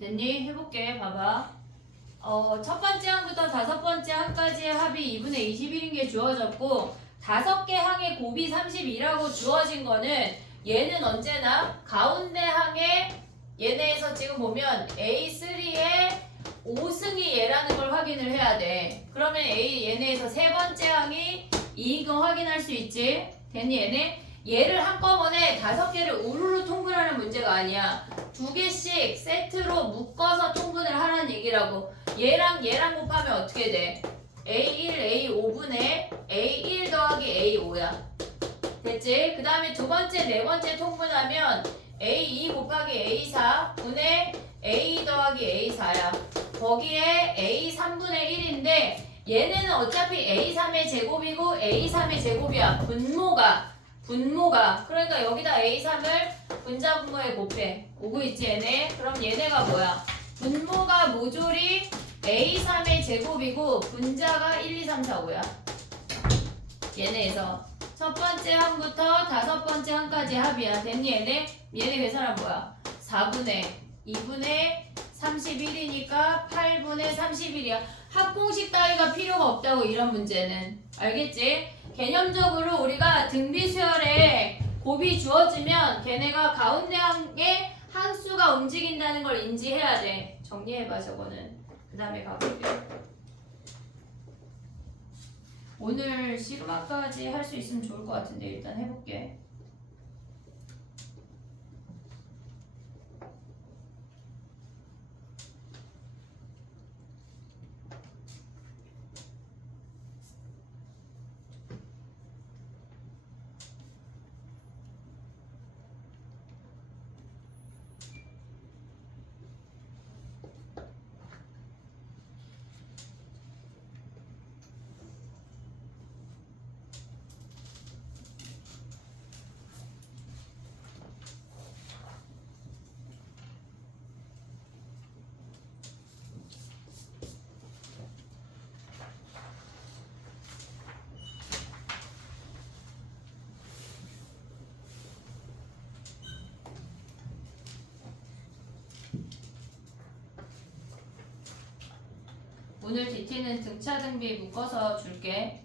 됐니? 해볼게. 봐봐. 첫 번째 항부터 다섯 번째 항까지의 합이 2분의 21인 게 주어졌고 5개 항의 곱이 32라고 주어진 거는 얘는 언제나 가운데 항에 얘네에서 지금 보면 A3의 5승이 얘라는 걸 확인을 해야 돼. 그러면 얘네에서 세 번째 항이 2인 거 확인할 수 있지? 됐니 얘네? 얘를 한꺼번에 5개를 우르르 통분하는 문제가 아니야. 2개씩 세트로 묶어서 통분을 하라는 얘기라고. 얘랑 곱하면 어떻게 돼? A1, A5분의 A1 더하기 A5야. 됐지? 그 다음에 두 번째, 네 번째 통분하면 A2 곱하기 A4 분의 A 더하기 A4야. 거기에 A3분의 1인데 얘네는 어차피 A3의 제곱이고 A3의 제곱이야. 분모가. 그러니까 여기다 A3을 분자분모에 곱해. 오고 있지 얘네? 그럼 얘네가 뭐야? 분모가 모조리 A3의 제곱이고 분자가 1, 2, 3, 4, 5야. 얘네에서 첫 번째 항부터 다섯 번째 항까지 합이야. 됐니 얘네? 얘네 계산은 뭐야? 4분의 2분의 31이니까 8분의 31이야. 합공식 따위가 필요가 없다고 이런 문제는. 알겠지? 개념적으로 우리가 등비수열에 곱이 주어지면 걔네가 가운데 항에 항수가 움직인다는 걸 인지해야 돼. 정리해봐 저거는. 그 다음에 가볼게. 오늘 시그마까지 할 수 있으면 좋을 것 같은데 일단 해볼게. 오늘 DT는 등차 등비 묶어서 줄게.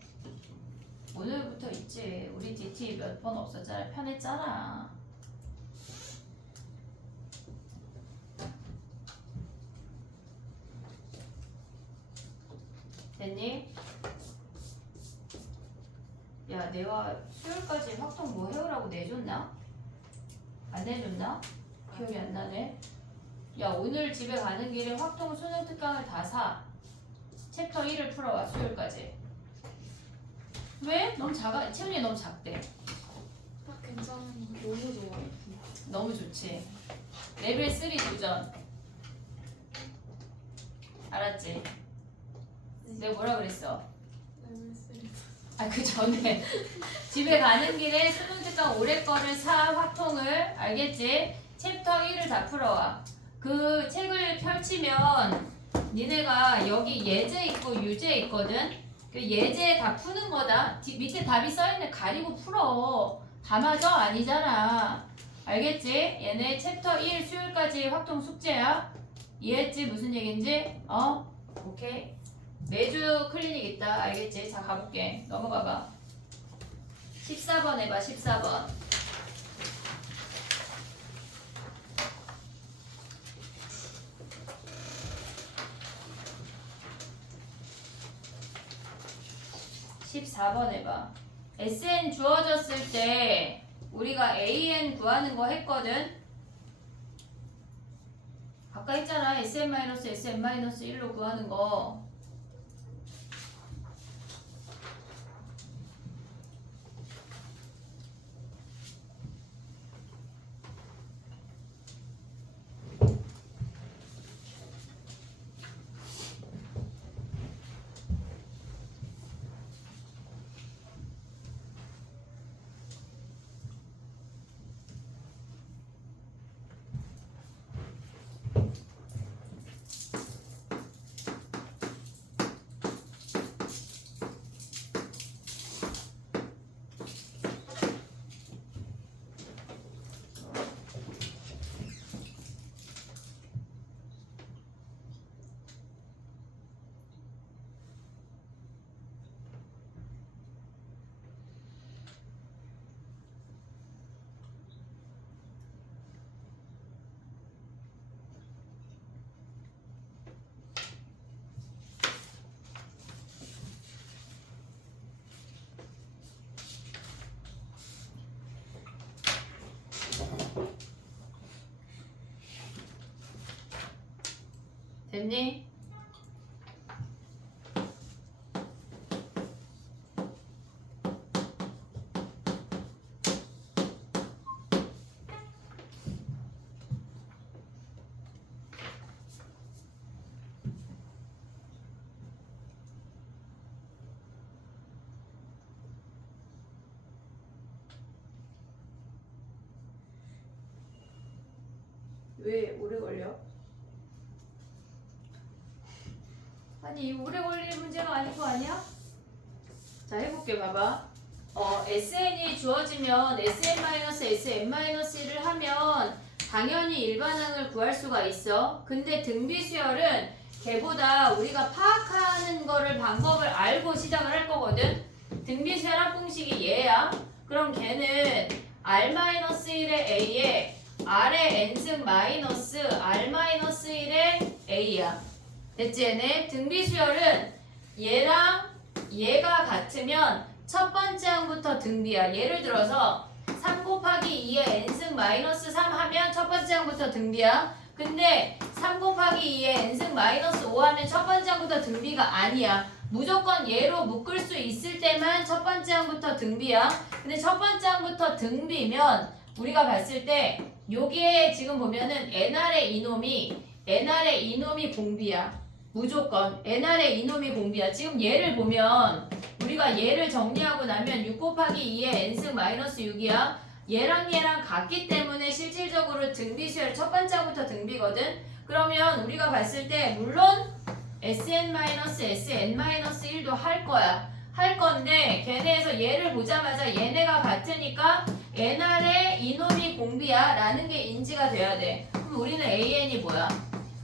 오늘부터 있지. 우리 DT 몇 번 없었잖아. 편했잖아. 됐니? 야, 내가 수요일까지 확통 뭐 해오라고 내줬나? 안 내줬나? 기억이 안 나네. 야, 오늘 집에 가는 길에 확통 수능 특강을 다 사. 챕터 1을 풀어와, 수요일까지. 왜? 너무 작아. 채훈이 너무 작대. 딱 괜찮은 거 너무 좋아요. 너무 좋지. 레벨 3 도전. 알았지? 내가 뭐라 그랬어? 레벨 3. 아, 그 전에 집에 가는 길에 수능 특강 올해 거를 사 확통을. 알겠지? 챕터 1을 다 풀어와. 그 책을 펼치면 니네가 여기 예제 있고 유제 있거든? 그 예제 다 푸는 거다. 밑에 답이 써있는 가리고 풀어. 다 맞아? 아니잖아. 알겠지? 얘네 챕터 1 수요일까지 확통 숙제야. 이해했지? 무슨 얘기인지? 오케이. 매주 클리닉 있다. 알겠지? 자, 가볼게. 넘어가봐. 14번 해봐. 14번. (14번) 해봐. SN 주어졌을 때 우리가 AN 구하는 거 했거든? 아까 했잖아. SN-SN-1로 구하는 거. 됐니? 왜 오래 걸려? 아니, 이 오래 걸릴 문제가 아닌 거 아니야? 자, 해볼게. 봐봐. SN이 주어지면 SN-SN-1을 하면 당연히 일반항을 구할 수가 있어. 근데 등비수열은 걔보다 우리가 파악하는 거를 방법을 알고 시작을 할 거거든. 등비수열 합공식이 얘야. 그럼 걔는 R-1의 A에 R의 N승 마이너스 R-1의 A야. 됐지? 얘네 등비수열은 얘랑 얘가 같으면 첫 번째 항부터 등비야. 예를 들어서 3 곱하기 2의 n승 마이너스 3 하면 첫 번째 항부터 등비야. 근데 3 곱하기 2의 n승 마이너스 5 하면 첫 번째 항부터 등비가 아니야. 무조건 얘로 묶을 수 있을 때만 첫 번째 항부터 등비야. 근데 첫 번째 항부터 등비면 우리가 봤을 때 요게 지금 보면은 nr의 이놈이 공비야. 무조건 nr의 이놈이 공비야. 지금 얘를 보면 우리가 얘를 정리하고 나면 6 곱하기 2의 n승 마이너스 6이야. 얘랑 같기 때문에 실질적으로 등비수열 첫 번째부터 등비거든. 그러면 우리가 봤을 때 물론 SN-SN-1도 할 거야. 할 건데 걔네에서 얘를 보자마자 얘네가 같으니까 nr의 이놈이 공비야 라는 게 인지가 돼야 돼. 그럼 우리는 AN이 뭐야?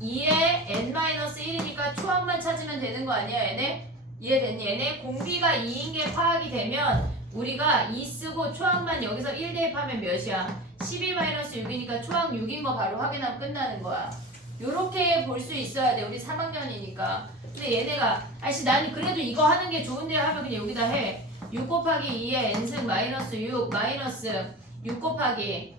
2에 n-1이니까 초항만 찾으면 되는 거 아니야 얘네? 이해됐니? 얘네 공비가 2인 게 파악이 되면 우리가 2 쓰고 초항만 여기서 1 대입하면 몇이야? 12-6이니까 초항 6인 거 바로 확인하면 끝나는 거야. 요렇게 볼 수 있어야 돼. 우리 3학년이니까. 근데 얘네가 아이씨 난 그래도 이거 하는 게 좋은데 하면 그냥 여기다 해. 6 곱하기 2에 n승 마이너스 6 마이너스 6 곱하기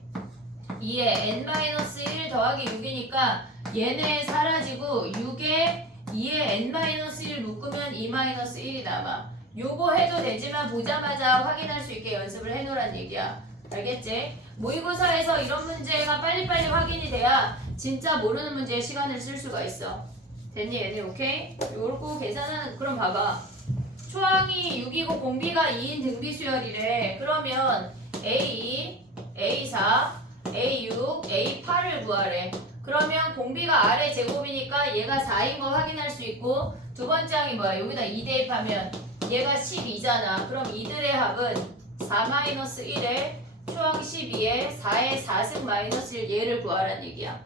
2에 n-1 더하기 6이니까 얘네 사라지고 6에 2에 n-1 묶으면 2-1이 남아. 요거 해도 되지만 보자마자 확인할 수 있게 연습을 해놓으란 얘기야. 알겠지? 모의고사에서 이런 문제가 빨리빨리 확인이 돼야 진짜 모르는 문제에 시간을 쓸 수가 있어. 됐니 얘네 오케이? 요거 계산은 그럼 봐봐. 초항이 6이고 공비가 2인 등비 수열이래. 그러면 A2, A4, A6, A8을 구하래. 그러면 공비가 R의 제곱이니까 얘가 4인 거 확인할 수 있고 두 번째 항이 뭐야? 여기다 2 대입하면 얘가 12잖아. 그럼 이들의 합은 4-1에 초항 12에 4에 4승-1 얘를 구하라는 얘기야.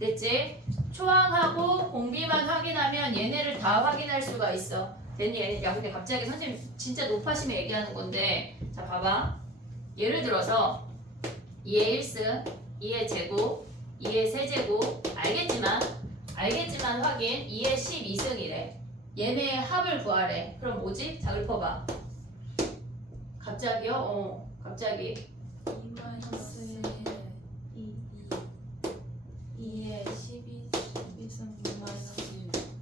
됐지? 초항하고 공비만 확인하면 얘네를 다 확인할 수가 있어. 됐니? 얘네 야 근데 갑자기 선생님 진짜 높아심에 얘기하는 건데 자 봐봐. 예를 들어서 2의 1승, 2의 제곱, 2의 세제곱 알겠지만 확인 2의 12승이래. 얘네 합을 구하래. 그럼 뭐지? 자 읊어봐. 갑자기요? 갑자기 2에 12승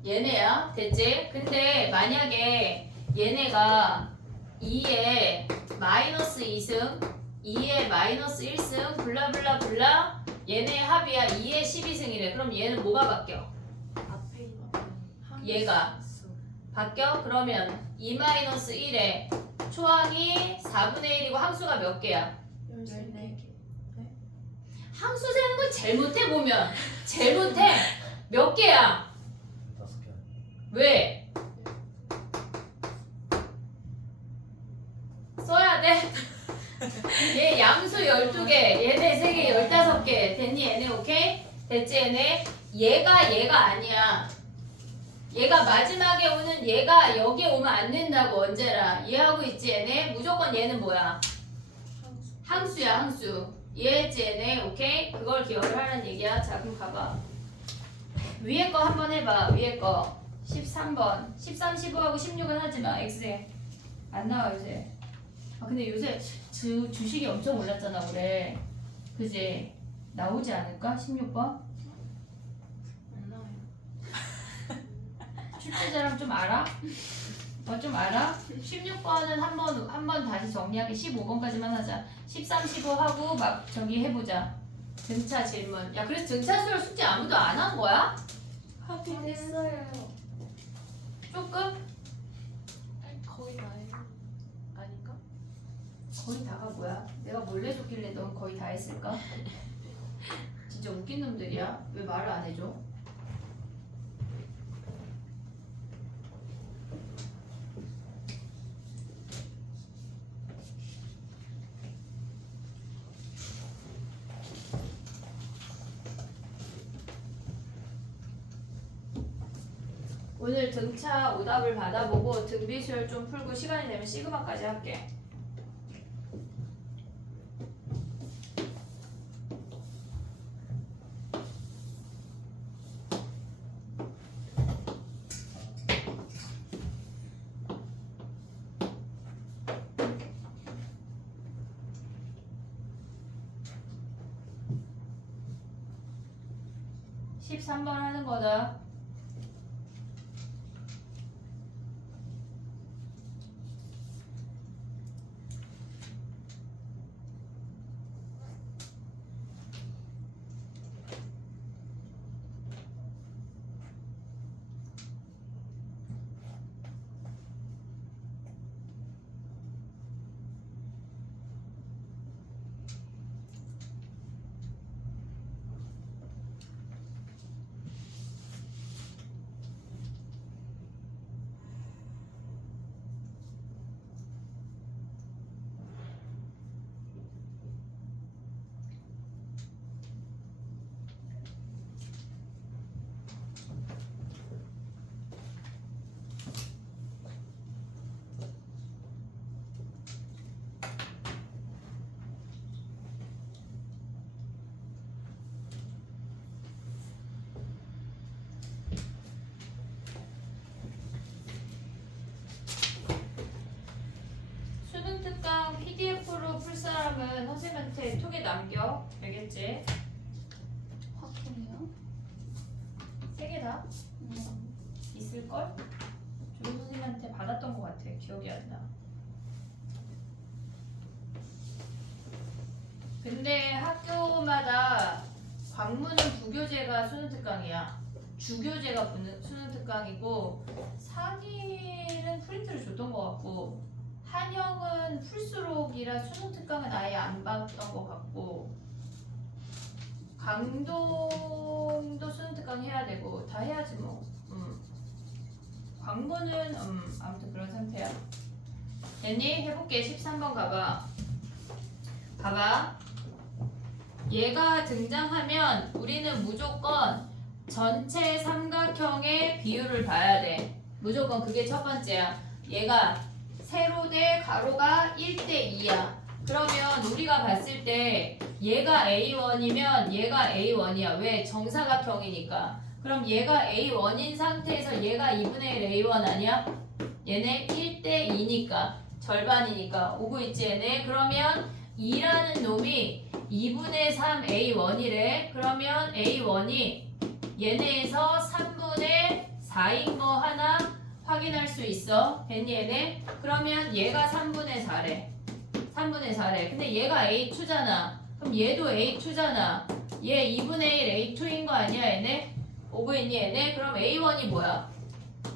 얘네야 됐지? 근데 만약에 얘네가 2에 마이너스 2승 2에 마이너스 1승 블라블라블라 얘네 합이야 2에 12승이래. 그럼 얘는 뭐가 바뀌어? 앞에 있는 얘가 바뀌어? 그러면 2-1에 초항이 4분의 1이고 항수가 몇 개야? 14개. 항수 세는 걸 제일 못해 보면 제일 못해. 몇 개야? 5개. 왜? 써야 돼? 얘 양수 12개, 얘네 3개 15개. 됐니 얘네 오케이? 됐지 얘네? 얘가 아니야. 얘가 마지막에 오는 얘가 여기 오면 안 된다고 언제라. 이해하고 있지 얘네? 무조건 얘는 뭐야? 항수야 항수. 이해했지 얘네? 오케이? 그걸 기억을 하라는 얘기야. 자 그럼 가봐. 위에 거 한번 해봐. 위에 거 13번 13, 15하고 16은 하지마. X에 안 나와 요새. 아 근데 요새 주식이 엄청 올랐잖아 올해. 그지? 나오지 않을까? 16번? 안 나와요. 출제자랑 좀 알아? 좀 알아? 16번은 한번 다시 정리하게 15번까지만 하자. 13, 15 하고 막 저기 해보자. 등차 질문. 야 그래서 등차 수열 숙제 아무도 안 한 거야? 하긴 했어요. 조금? 아니, 거의 다예요. 아닌가? 거의 다가 뭐야? 내가 몰래 줬길래 넌 거의 다 했을까? 진짜 웃긴 놈들이야. 왜 말을 안 해줘? 오늘 등차 오답을 받아보고 등비수열 좀 풀고 시간이 되면 시그마까지 할게. (13번) 하는 거다. PDF로 풀 사람은 선생님한테 톡에 남겨. 알겠지? 확통이요? 세 개 다 있을걸? 조교 선생님한테 받았던 것 같아. 기억이 안 나. 근데 학교마다 광문은 부교재가 수능 특강이야. 주교재가 수능 특강이고 상일은 프린트를 줬던 것 같고 한영은 풀수록이라 수능 특강은 아예 안 받던 것 같고 강동도 수능 특강 해야 되고 다 해야지 뭐. 광문은 아무튼 그런 상태야. 됐니? 해볼게. 13번 가봐. 봐봐. 얘가 등장하면 우리는 무조건 전체 삼각형의 비율을 봐야 돼. 무조건 그게 첫 번째야. 얘가 세로 대 가로가 1대 2야. 그러면 우리가 봤을 때 얘가 A1이면 얘가 A1이야. 왜? 정사각형이니까. 그럼 얘가 A1인 상태에서 얘가 2분의 1 A1 아니야? 얘네 1대 2니까 절반이니까 오고 있지 얘네. 그러면 2라는 놈이 2분의 3 A1이래. 그러면 A1이 얘네에서 3분의 4인 거 하나 확인할 수 있어. 됐니 얘네? 그러면 얘가 3분의 4래. 3분의 4래. 근데 얘가 A2잖아. 그럼 얘도 A2잖아. 얘 2분의 1 A2인 거 아니야 얘네? 오고 있니 얘네? 그럼 A1이 뭐야?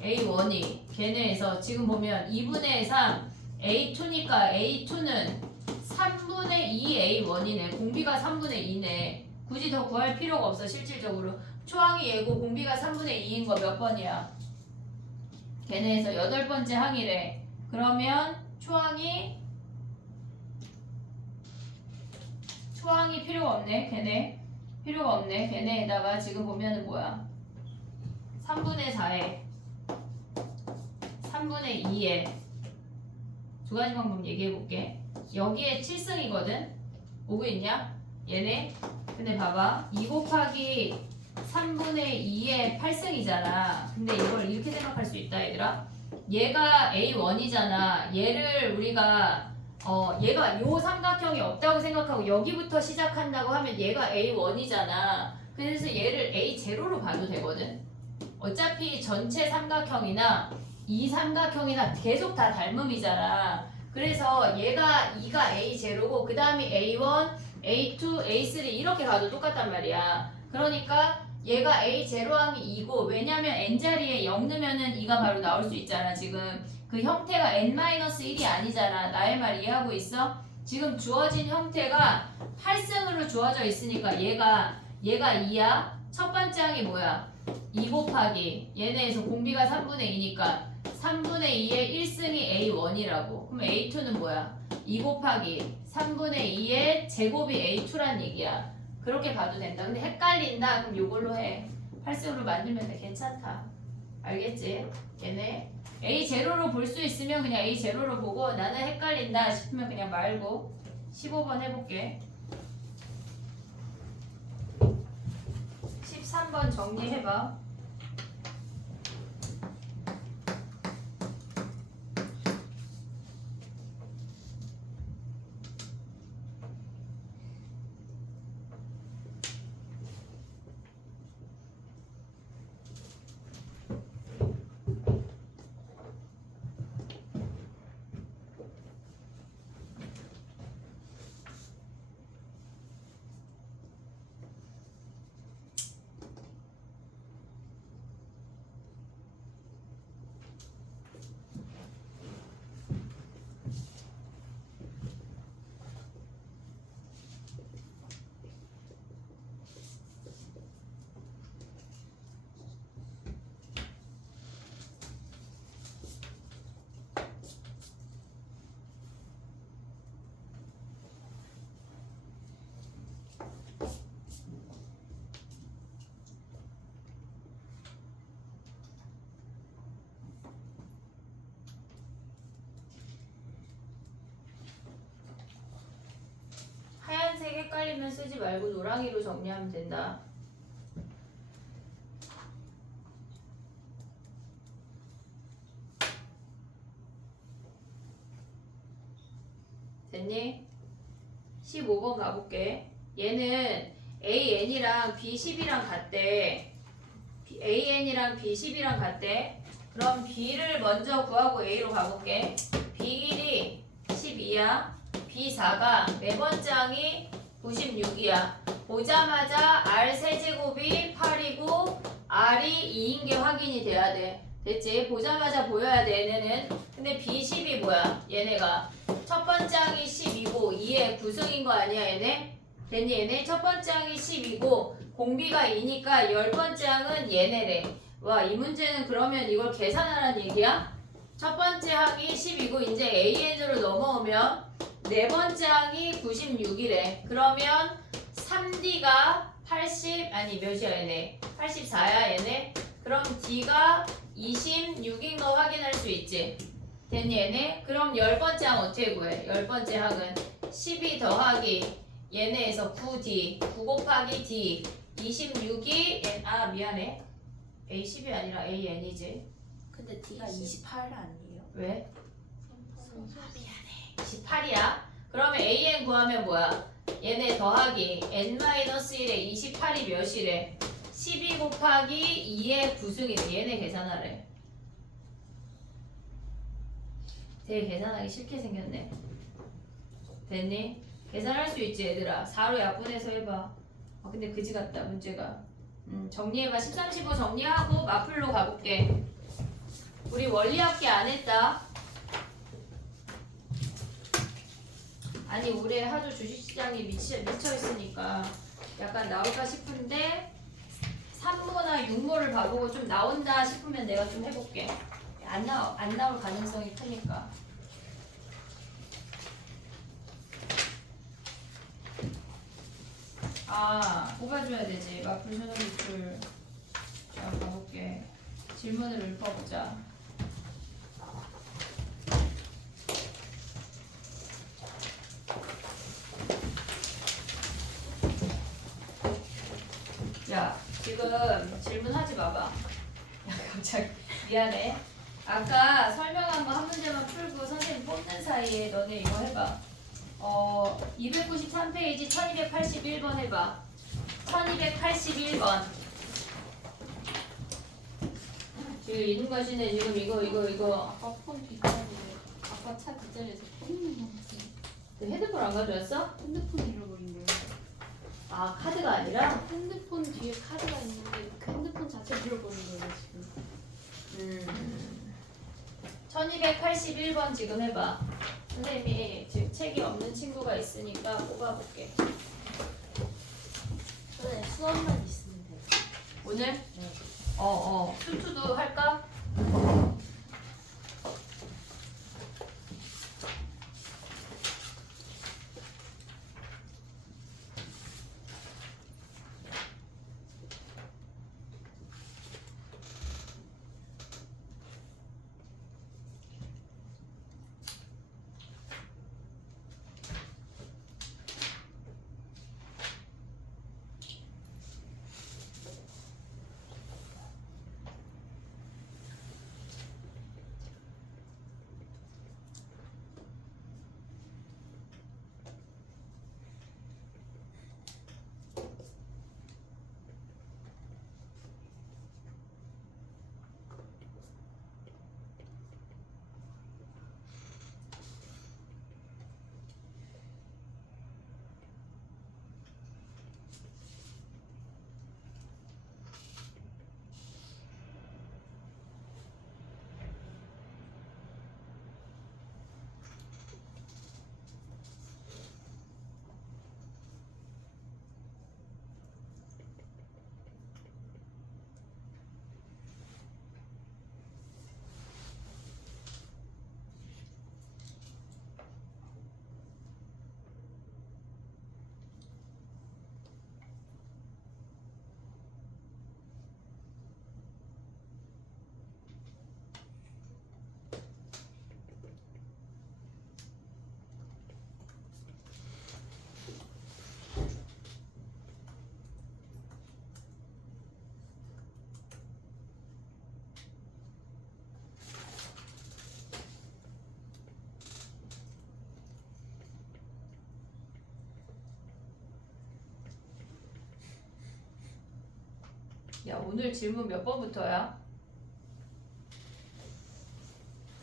A1이 걔네에서 지금 보면 2분의 3 A2니까 A2는 3분의 2 A1이네. 공비가 3분의 2네. 굳이 더 구할 필요가 없어 실질적으로. 초항이 얘고 공비가 3분의 2인 거 몇 번이야? 걔네에서 8번째 항이래. 그러면 초항이 필요가 없네. 걔네 필요가 없네. 걔네에다가 지금 보면은 뭐야? 3분의 4에 3분의 2에 두 가지 방법 얘기해 볼게. 여기에 7승이거든. 오고 있냐? 얘네. 근데 봐봐. 2 곱하기 3분의 2의 8승이잖아. 근데 이걸 이렇게 생각할 수 있다 얘들아. 얘가 A1이잖아. 얘를 우리가 얘가 요 삼각형이 없다고 생각하고 여기부터 시작한다고 하면 얘가 A1이잖아. 그래서 얘를 A0로 봐도 되거든. 어차피 전체 삼각형이나 이 삼각형이나 계속 다 닮음이잖아. 그래서 얘가 2가 A0고 그 다음이 A1, A2, A3 이렇게 가도 똑같단 말이야. 그러니까 얘가 A0항이 2고 왜냐면 n자리에 0 넣으면은 2가 바로 나올 수 있잖아. 지금 그 형태가 n-1이 아니잖아. 나의 말 이해하고 있어? 지금 주어진 형태가 8승으로 주어져 있으니까 얘가 2야. 첫 번째 항이 뭐야? 2 곱하기 얘네에서 공비가 3분의 2니까 3분의 2의 1승이 A1이라고. 그럼 A2는 뭐야? 2 곱하기 3분의 2의 제곱이 A2란 얘기야. 그렇게 봐도 된다. 근데 헷갈린다. 그럼 요걸로 해. 8승으로 만들면 돼. 괜찮다. 알겠지? 얘네 A0로 볼 수 있으면 그냥 A0로 보고 나는 헷갈린다 싶으면 그냥 말고 15번 해볼게. 13번 정리해봐. 하얀색 헷갈리면 쓰지 말고 노랑이로 정리하면 된다. 됐니? 15번 가볼게. 얘는 AN이랑 B10이랑 같대. AN이랑 B10이랑 같대. 그럼 B를 먼저 구하고 A로 가볼게. B1이 12야. B4가 네 번째 항이 96이야. 보자마자 R 세제곱이 8이고 R이 2인 게 확인이 돼야 돼. 됐지? 보자마자 보여야 돼, 얘네는. 근데 B10이 뭐야? 얘네가 첫 번째 항이 10이고 2의 구성인 거 아니야, 얘네? 됐니, 얘네? 첫 번째 항이 10이고 공비가 2니까 열 번째 항은 얘네래. 와, 이 문제는 그러면 이걸 계산하라는 얘기야? 첫 번째 항이 10이고 이제 AN으로 넘어오면 네 번째 항이 96이래. 그러면 3D가 80, 아니 몇이야 얘네? 84야 얘네? 그럼 D가 26인 거 확인할 수 있지. 됐니 얘네? 그럼 열 번째 항 어떻게 구해? 열 번째 항은 12 더하기 얘네에서 9D, 9 곱하기 D, 26이 아 미안해. A10이 아니라 AN이지. 근데 D가 28 아니에요? 왜? 28이야. 그러면 AN 구하면 뭐야? 얘네 더하기 N-1에 28이 몇이래? 12 곱하기 2의 구승이래. 얘네 계산하래. 되게 계산하기 싫게 생겼네. 됐니? 계산할 수 있지 얘들아. 4로 약분해서 해봐. 근데 그지 같다 문제가. 정리해봐. 13, 15 정리하고 마플로 가볼게. 우리 원리합계 안 했다. 아니 올해 하도 주식시장이 미쳐 있으니까 약간 나올까 싶은데 3모나 6모를 봐보고 좀 나온다 싶으면 내가 좀 해볼게. 안 나올 가능성이 크니까. 뽑아줘야 되지. 마플 소노리풀. 자 가볼게. 질문을 읊어보자. 야, 지금 질문하지 마봐. 야, 갑자기 미안해. 아까 설명한 거 한 문제만 풀고 선생님 뽑는 사이에 너네 이거 해봐. 293페이지 1281번 해봐. 1281번. 지금 있는 것이네. 지금 이거. 아까 폰 뒷자리에 아까 차 뒷자리에서 폰 있는 건지 너 핸드폰 안 가져왔어? 핸드폰 잃어버린 거예요. 아, 카드가 아니라? 핸드폰 뒤에 카드가 있는데 그 핸드폰 자체를 잃어버린 거예요 지금. 1281번 지금 해봐. 선생님이 지금 책이 없는 친구가 있으니까 뽑아볼게. 네, 수업만 있으면 돼요. 오늘? 네. 수투도 할까? 야, 오늘 질문 몇 번부터야?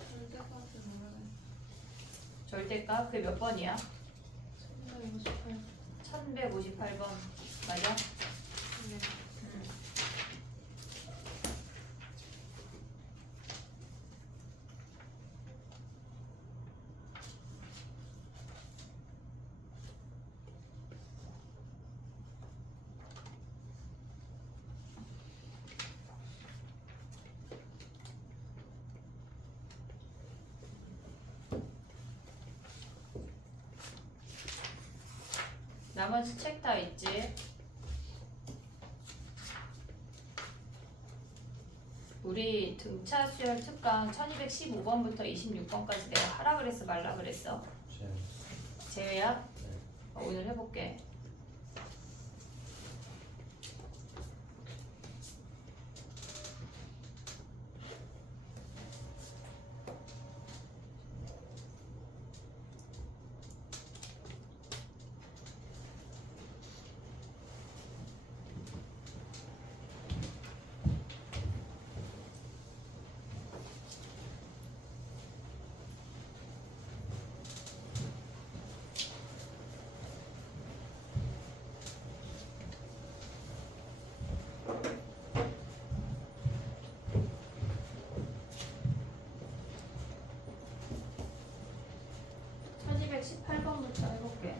절대값을 모르겠네. 절대값 그게 몇 번이야? 1158. 1158번 맞아? 네. 나머지 책 다 있지? 우리 등차 수열 특강 1215번부터 26번까지 내가 하라 그랬어 말라 그랬어? 제외야? 네. 오늘 해볼게. (1218번부터) 해볼게.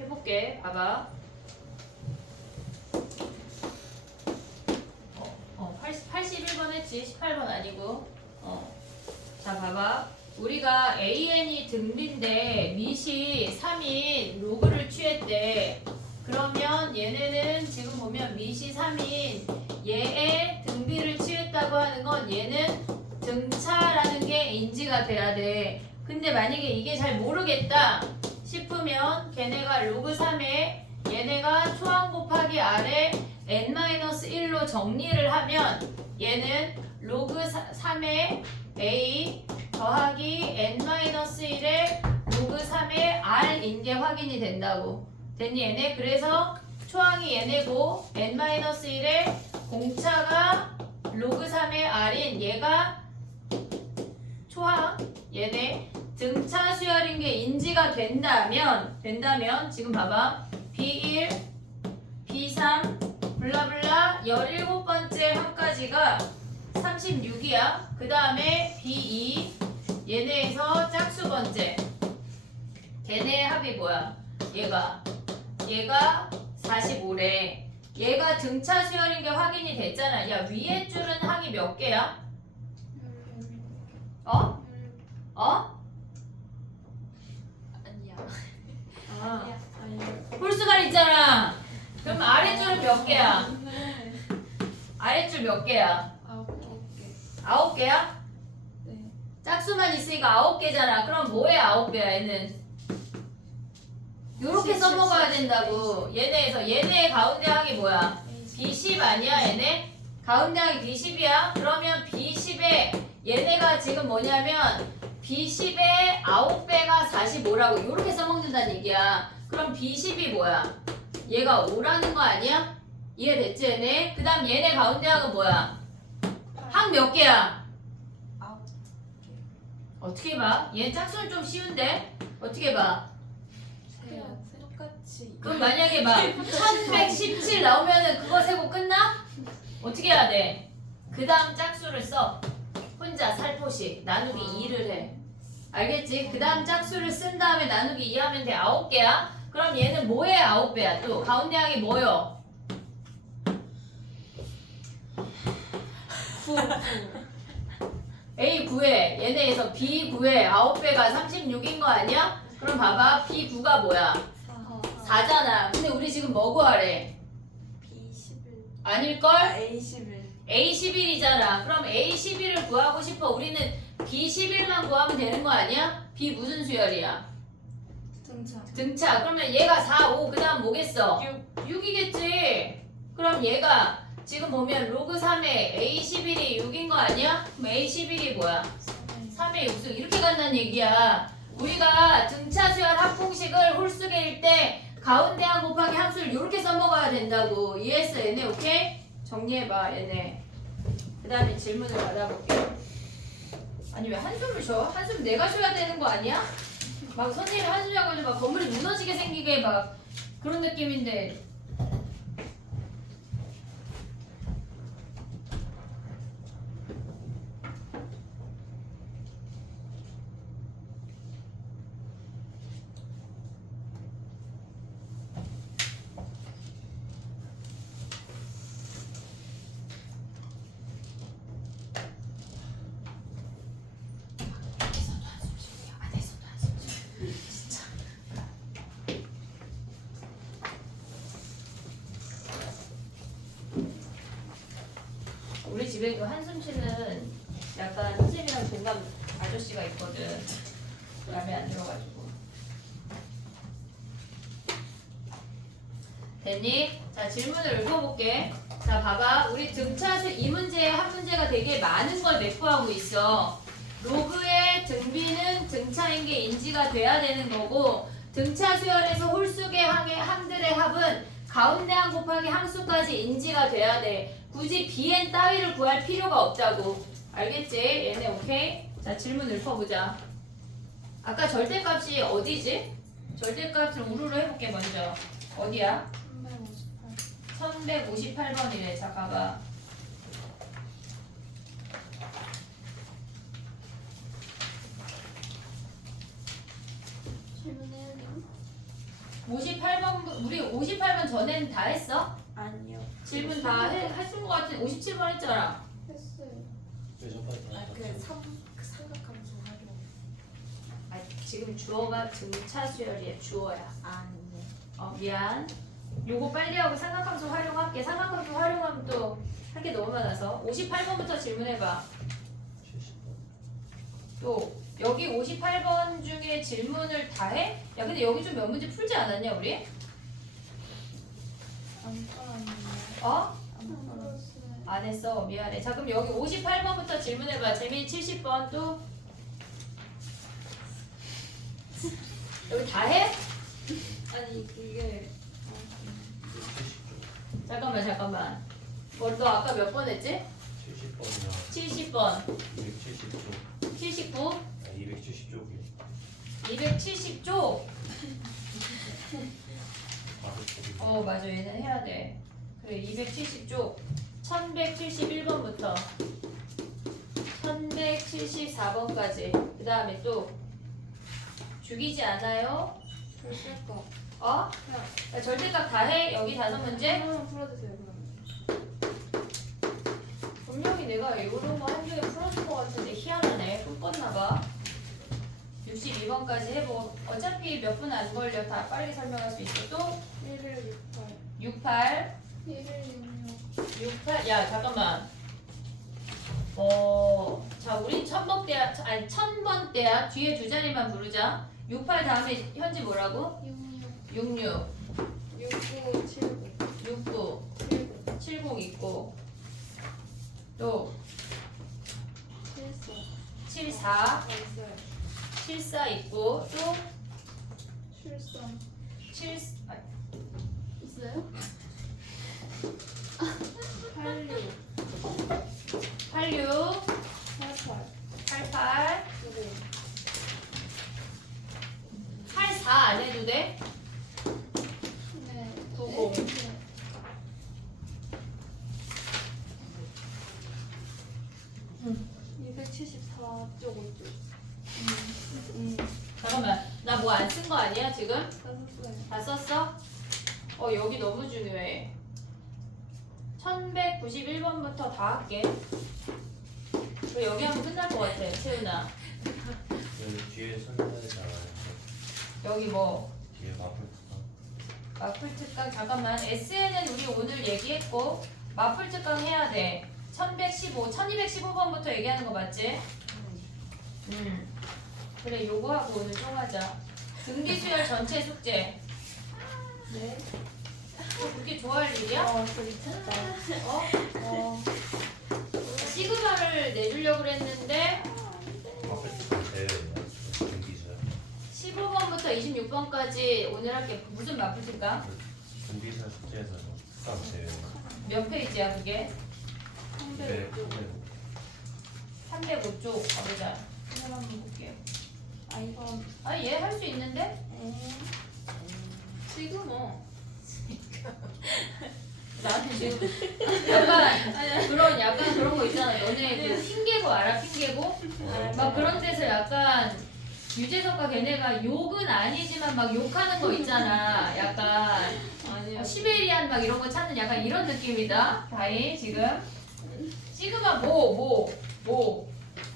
해볼게. 봐봐. 81번 했지. 18번 아니고. 자, 봐봐. 우리가 AN이 등비인데 밑이 3인 로그를 취했대. 그러면 얘네는 지금 보면 밑이 3인 얘의 등비를 취했다고 하는 건 얘는 등차라는 게 인지가 돼야 돼. 근데 만약에 이게 잘 모르겠다 싶으면 걔네가 로그 3에 얘네가 초항 곱하기 아래 n-1로 정리를 하면 얘는 로그 3에 a 더하기 n-1의 로그 3의 r인 게 확인이 된다고. 됐니 얘네? 그래서 초항이 얘네고 n-1의 공차가 로그 3의 r인 얘가 초항 얘네 등차 수열인 게 인지가 된다면 지금 봐봐. B1, B3 블라블라 17번째 항까지가 36이야. 그 다음에 B2 얘네에서 짝수 번째 걔네 합이 뭐야? 얘가 45래. 얘가 등차 수열인 게 확인이 됐잖아. 야, 위에 줄은 항이 몇 개야? 어? 아니야. 아, 아니야. 홀수가 있잖아. 그럼 아래줄은 몇 개야? 네. 아래줄 몇 개야? 9개. 9개야? 네. 짝수만 있으니까 9개잖아. 그럼 뭐에 9개야 얘는? 요렇게 써먹어야 된다고. 얘네의 가운데 항이 뭐야? B10 아니야 얘네? 가운데 항이 B10이야? 그러면 B10에 얘네가 지금 뭐냐면 B10의 9배가 45라고 요렇게 써먹는다는 얘기야. 그럼 B10이 뭐야? 얘가 5라는 거 아니야? 이해됐지 얘네? 그 다음 얘네 가운데 항은 뭐야? 항 몇 개야? 9개. 어떻게 봐? 얘 짝수는 좀 쉬운데? 어떻게 봐? 그냥 똑같이. 그럼 만약에 막 1117 나오면은 그거 세고 끝나? 어떻게 해야 돼? 그 다음 짝수를 써. 혼자 살포시 나누기 2를 해. 알겠지? 그 다음 짝수를 쓴 다음에 나누기 2 하면 돼. 9개야? 그럼 얘는 뭐의 9배야 또? 가운데 항이 뭐요? 9. A9에 얘네에서 B9에 9배가 36인 거 아니야? 그럼 봐봐. B9가 뭐야? 4. 4잖아. 근데 우리 지금 뭐 구하래? B11. 아닐걸? A11. A11이잖아. 그럼 A11을 구하고 싶어. 우리는 B11만 구하면 되는 거 아니야? B 무슨 수열이야? 등차. 등차. 그러면 얘가 4, 5, 그 다음 뭐겠어? 6. 6이겠지. 그럼 얘가 지금 보면 로그 3에 A11이 6인 거 아니야? 그럼 A11이 뭐야? 3의 6승 이렇게 간다는 얘기야. 우리가 등차 수열 합공식을 홀수계일 때 가운데 한 곱하기 함수를 이렇게 써먹어야 된다고. 이해했어 얘네? 오케이? 정리해봐 얘네. 그 다음에 질문을 받아볼게. 아니 왜 한숨을 쉬어? 한숨 내가 쉬어야 되는 거 아니야? 막 선생님이 한숨이라고 해서 막 건물이 무너지게 생기게 막 그런 느낌인데. 우리 집에 그 한숨 쉬는 약간 선생님이랑 동갑 아저씨가 있거든. 마음에 안 들어가지고. 됐니? 자 질문을 읽어볼게. 자 봐봐. 우리 등차수 이 문제에 한 문제가 되게 많은 걸 내포하고 있어. 로그의 등비는 등차인 게 인지가 돼야 되는 거고 등차 수열에서 홀수계 항들의 합은 가운데 한 곱하기 함수까지 인지가 돼야 돼. 굳이 bn 따위를 구할 필요가 없다고. 알겠지? 얘네 오케이? 자 질문 읽어보자. 아까 절대값이 어디지? 절대값을 우르르 해볼게 먼저. 어디야? 1158번이래. 자 가봐. 질문해야 돼요? 58번 우리 58번 전에는 다 했어? 아니요. 질문 다 했은 것 같은 57번 했잖아. 했어요. 왜 저번에 다 하셨죠? 삼각함수 활용. 아, 지금 주어가 등차 수열이야. 주어야. 아니요. 미안. 요거 빨리 하고 삼각함수 활용할게. 삼각함수 활용하면 또 할 게 너무 많아서 58번부터 질문해봐. 70번. 또 여기 58번 중에 질문을 다 해? 야 근데 여기 좀 몇 문제 풀지 않았냐 우리? 안 깔았네요. 어? 안 깔았어요. 안 했어. 미안해. 자 그럼 여기 58번부터 질문해봐. 재민이 70번 또 여기 다 해? 아니 그게 70쪽. 잠깐만. 너 아까 몇 번 했지? 70번이랑 70번, 270쪽. 79, 아, 270쪽이 270쪽. 바로 맞아. 얘는 해야 돼. 그래 270쪽 1171번부터 1174번까지. 그 다음에 또 죽이지 않아요? 절대값. 어? 야, 절대값 다 해? 여기 5문제? 하나만 풀어주세요 그럼. 분명히 내가 이런 거 한 주에 풀어줄 것 같은데 희한하네. 또 껐나봐. 62번까지 해보고 어차피 몇 분 안 걸려. 다 빨리 설명할 수 있어. 또 1168. 68 1166. 68. 야 잠깐만. 자 우린 천번 때야. 뒤에 두 자리만 부르자. 68 다음에 현지 뭐라고? 66. 66 69. 79. 69 79. 70 있고 또 74. 74 있어요. 74 있고 또 73. 7 있어요? 86. 86 88. 88 그리고 84 안 해도 돼? 네. 90 네. 274쪽 5쪽. 잠깐만 나 뭐 안 쓴 거 아니야 지금? 썼어요. 다 썼어? 여기 너무 중요해. 1191번부터 다 할게. 그래, 여기 하면 끝날 것 같아 채훈아. 여기 뒤에 선택하잖아요. 여기 뭐 뒤에 마플트가. 마플 특강 잠깐만. SN은 우리 오늘 얘기했고 마플 특강 해야 돼. 1215번부터 얘기하는 거 맞지? 그래 요거 하고 오늘 좀 하자. 등기수열 전체 숙제. 네. 그렇게 좋아할 일이야? 저 미쳤다. 시그마를 내주려고 그랬는데 앞에 거 제외예요. 등비수열. 15번부터 26번까지 오늘 할게 무슨 마플일까? 등비수열 숙제에서 특강 제외예요. 몇 페이지야 그게? 네. 305쪽 가보자. 하나 한번 볼게요. 아 이건 아니 얘 할 수 있는데? 지금 나한테 지금 약간 그런 거 있잖아. 너네 그 핑계고 알아? 핑계고? 막 그런 데서 약간 유재석과 걔네가 욕은 아니지만 막 욕하는 거 있잖아. 약간 아니야. 시베리안 막 이런 거 찾는 약간 이런 느낌이다. 다이 지금 시그마 뭐?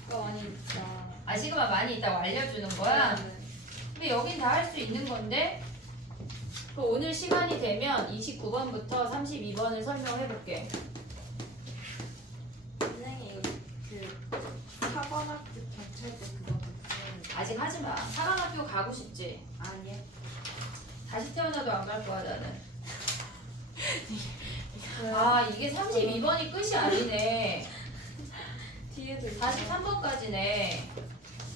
가 많이 있다. 아 시그마 많이 있다고 알려주는 거야? 근데 여긴 다 할 수 있는 건데 그럼 오늘 시간이 되면 29번부터 32번을 설명해 볼게. 선생님 이거 그 사관학교 경찰대 그거 무슨 아직 하지 마. 사관학교 가고 싶지? 아니야? 다시 태어나도 안 갈 거야 나는. 아 이게 32번이 끝이 아니네. 뒤에도 있어. 43번까지네.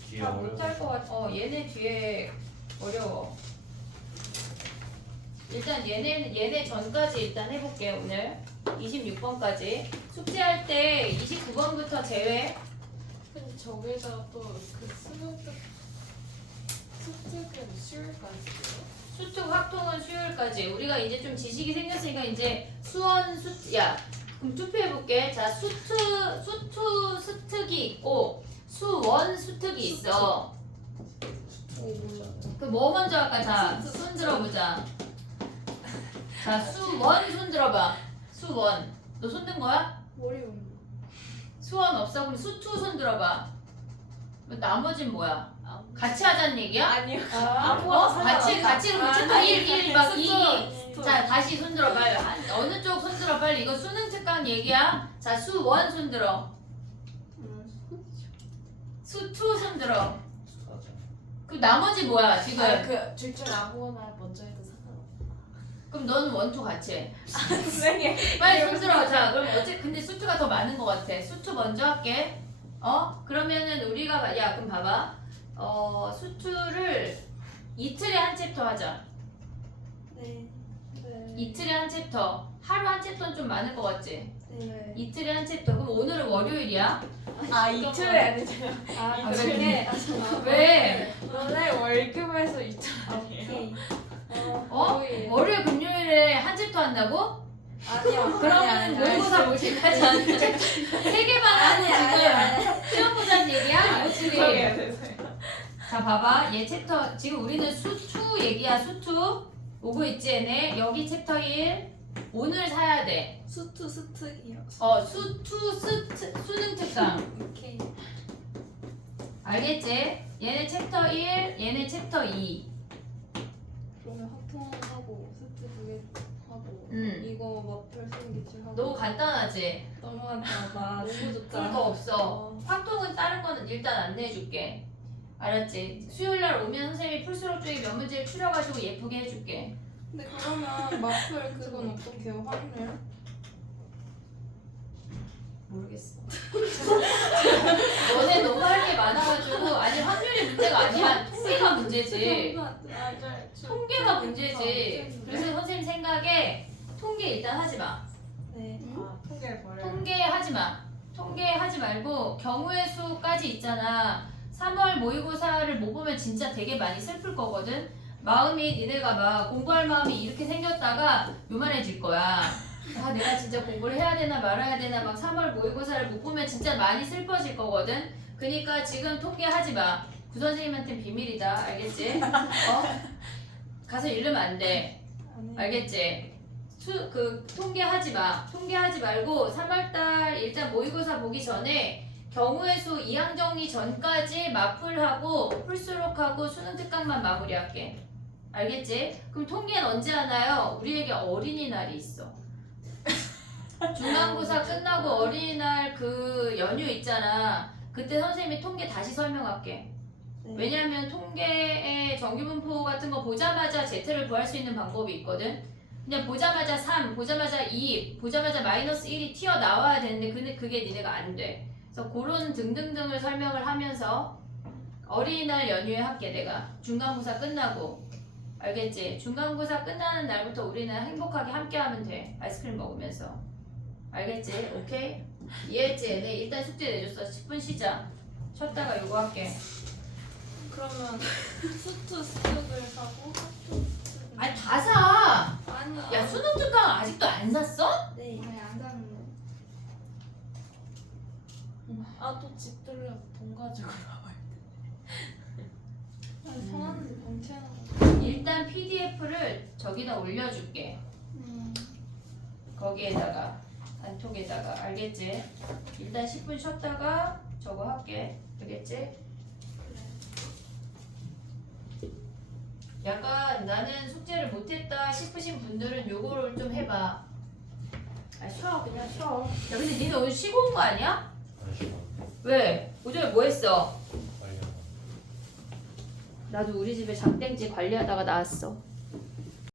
뒤에 다 어려워. 못할 것 같아. 얘네 뒤에 어려워. 일단 얘네 전까지 일단 해볼게 오늘. 26번까지. 숙제할 때 29번부터 제외. 근데 저기다가 또 그 숙제는 수요일까지요? 수특 확통은 수요일까지. 우리가 이제 좀 지식이 생겼으니까 이제 수원 야 그럼 투표해볼게. 자 수특이 있고 수원 수특이 있어. 그 뭐 먼저 할까? 자 손 들어보자. 자 수원 손 들어봐. 수원 너 손 든 거야? 머리 올려. 수원 없어? 그럼 수투 손 들어봐. 나머진 뭐야? 같이 하자는 얘기야? 아니요. 같이 그럼 챕터 1, 막 2. 수투. 자 다시 손 들어 빨리. 어느 쪽 손 들어 빨리. 이거 수능 특강 얘기야. 자 수원 손 들어. 수투 손 들어. 숙제하자. 그 나머지 뭐야 지금? 둘중 아무거나 먼저 해도 상관없어. 그럼 너는 원투 같이 해. 선생님. 빨리 손 들어. 자 그럼 근데 수투가 더 많은 것 같아. 수투 먼저 할게. 그러면은 우리가 야 그럼 봐봐. 수투를 이틀에 한 챕터 하자. 네. 이틀에 한 챕터. 하루 한 챕터는 좀 많을 것 같지? 네. 이틀에 한 챕터. 그럼 오늘은 월요일이야? 이틀에 해야 되잖아. 아, 그래. 왜? 원래 월급에서 이틀 아니에요? 월요일 금요일에 한 챕터 한다고? 아니요. 그러면 모의고사 볼 때까지 안 돼. 세 개만 하는 지금 시험 보자는 얘기야? 이거 지금. 자 봐봐. 얘 챕터 지금 우리는 수투 얘기야. 수투 오고 있지 얘네. 여기 챕터 1 오늘 사야 돼. 스특이요. 수투 수능 특강. 오케이. 알겠지? 얘네 챕터 1 얘네 챕터 2. 그러면 확통하고 스트 2개 하고 이거 마플 생기지 하고. 너무 간단하지? 너무 간단하다. 너무 좋다. 풀 거 없어. 확통은 다른 거는 일단 안내해줄게. 알았지? 수요일날 오면 선생님이 풀수록 중에 몇 문제를 추려가지고 예쁘게 해줄게. 근데 그러면 마플 그건 어떻게요? 확률? 모르겠어. 너네 너무 할 게 많아가지고 아니 확률이 문제가 아니야. 통계가 문제지. 통계가 문제지. 그래서 선생님 생각에 통계 일단 하지 마. 네. 통계를 버려요. 통계하지 마. 통계하지 말고 경우의 수까지 있잖아. 3월 모의고사를 못 보면 진짜 되게 많이 슬플 거거든. 마음이 니네가 막 공부할 마음이 이렇게 생겼다가 요만해질 거야. 아 내가 진짜 공부를 해야 되나 말아야 되나 막 3월 모의고사를 못 보면 진짜 많이 슬퍼질 거거든. 그러니까 지금 통계하지 마. 구선생님한테는 비밀이다. 알겠지? 가서 읽으면 안 돼. 알겠지? 통계하지 마. 통계하지 말고 3월달 일단 모의고사 보기 전에 경우의 수 2항 정리 전까지 마플하고 풀수록하고 수능 특강만 마무리할게. 알겠지? 그럼 통계는 언제 하나요? 우리에게 어린이날이 있어. 중간고사 끝나고 어린이날 그 연휴 있잖아. 그때 선생님이 통계 다시 설명할게. 왜냐하면 통계의 정규분포 같은 거 보자마자 Z를 구할 수 있는 방법이 있거든. 그냥 보자마자 3, 보자마자 2, 보자마자 마이너스 1이 튀어나와야 되는데 그게 니네가 안 돼. 그래서 그런 등등등을 설명을 하면서 어린이날 연휴에 할게 내가. 중간고사 끝나고. 알겠지? 중간고사 끝나는 날부터 우리는 행복하게 함께하면 돼. 아이스크림 먹으면서. 알겠지? 오케이? 이해했지? 네, 일단 숙제 내줬어. 10분 쉬자. 쉬었다가 요거 할게. 그러면 수트 스틱을 사고 하트 스틱을 아니 다 사! 아니 야 수능 특강 아직도 안 샀어? 네 아니 안 샀는데 아또 집 들려 돈 가지고 나와야 돼 아니 사놨는데 번째는 일단 PDF를 저기다 올려줄게. 거기에다가 단톡에다가. 알겠지? 일단 10분 쉬었다가 저거 할게. 알겠지? 약간 나는 숙제를 못했다 싶으신 분들은 요거를 좀 해봐. 아 쉬어 그냥 쉬어. 야 근데 니네 오늘 쉬고 온 거 아니야? 안 쉬어. 왜? 오전에 뭐 했어? 빨리 나도 우리 집에 장땡지 관리하다가 나왔어.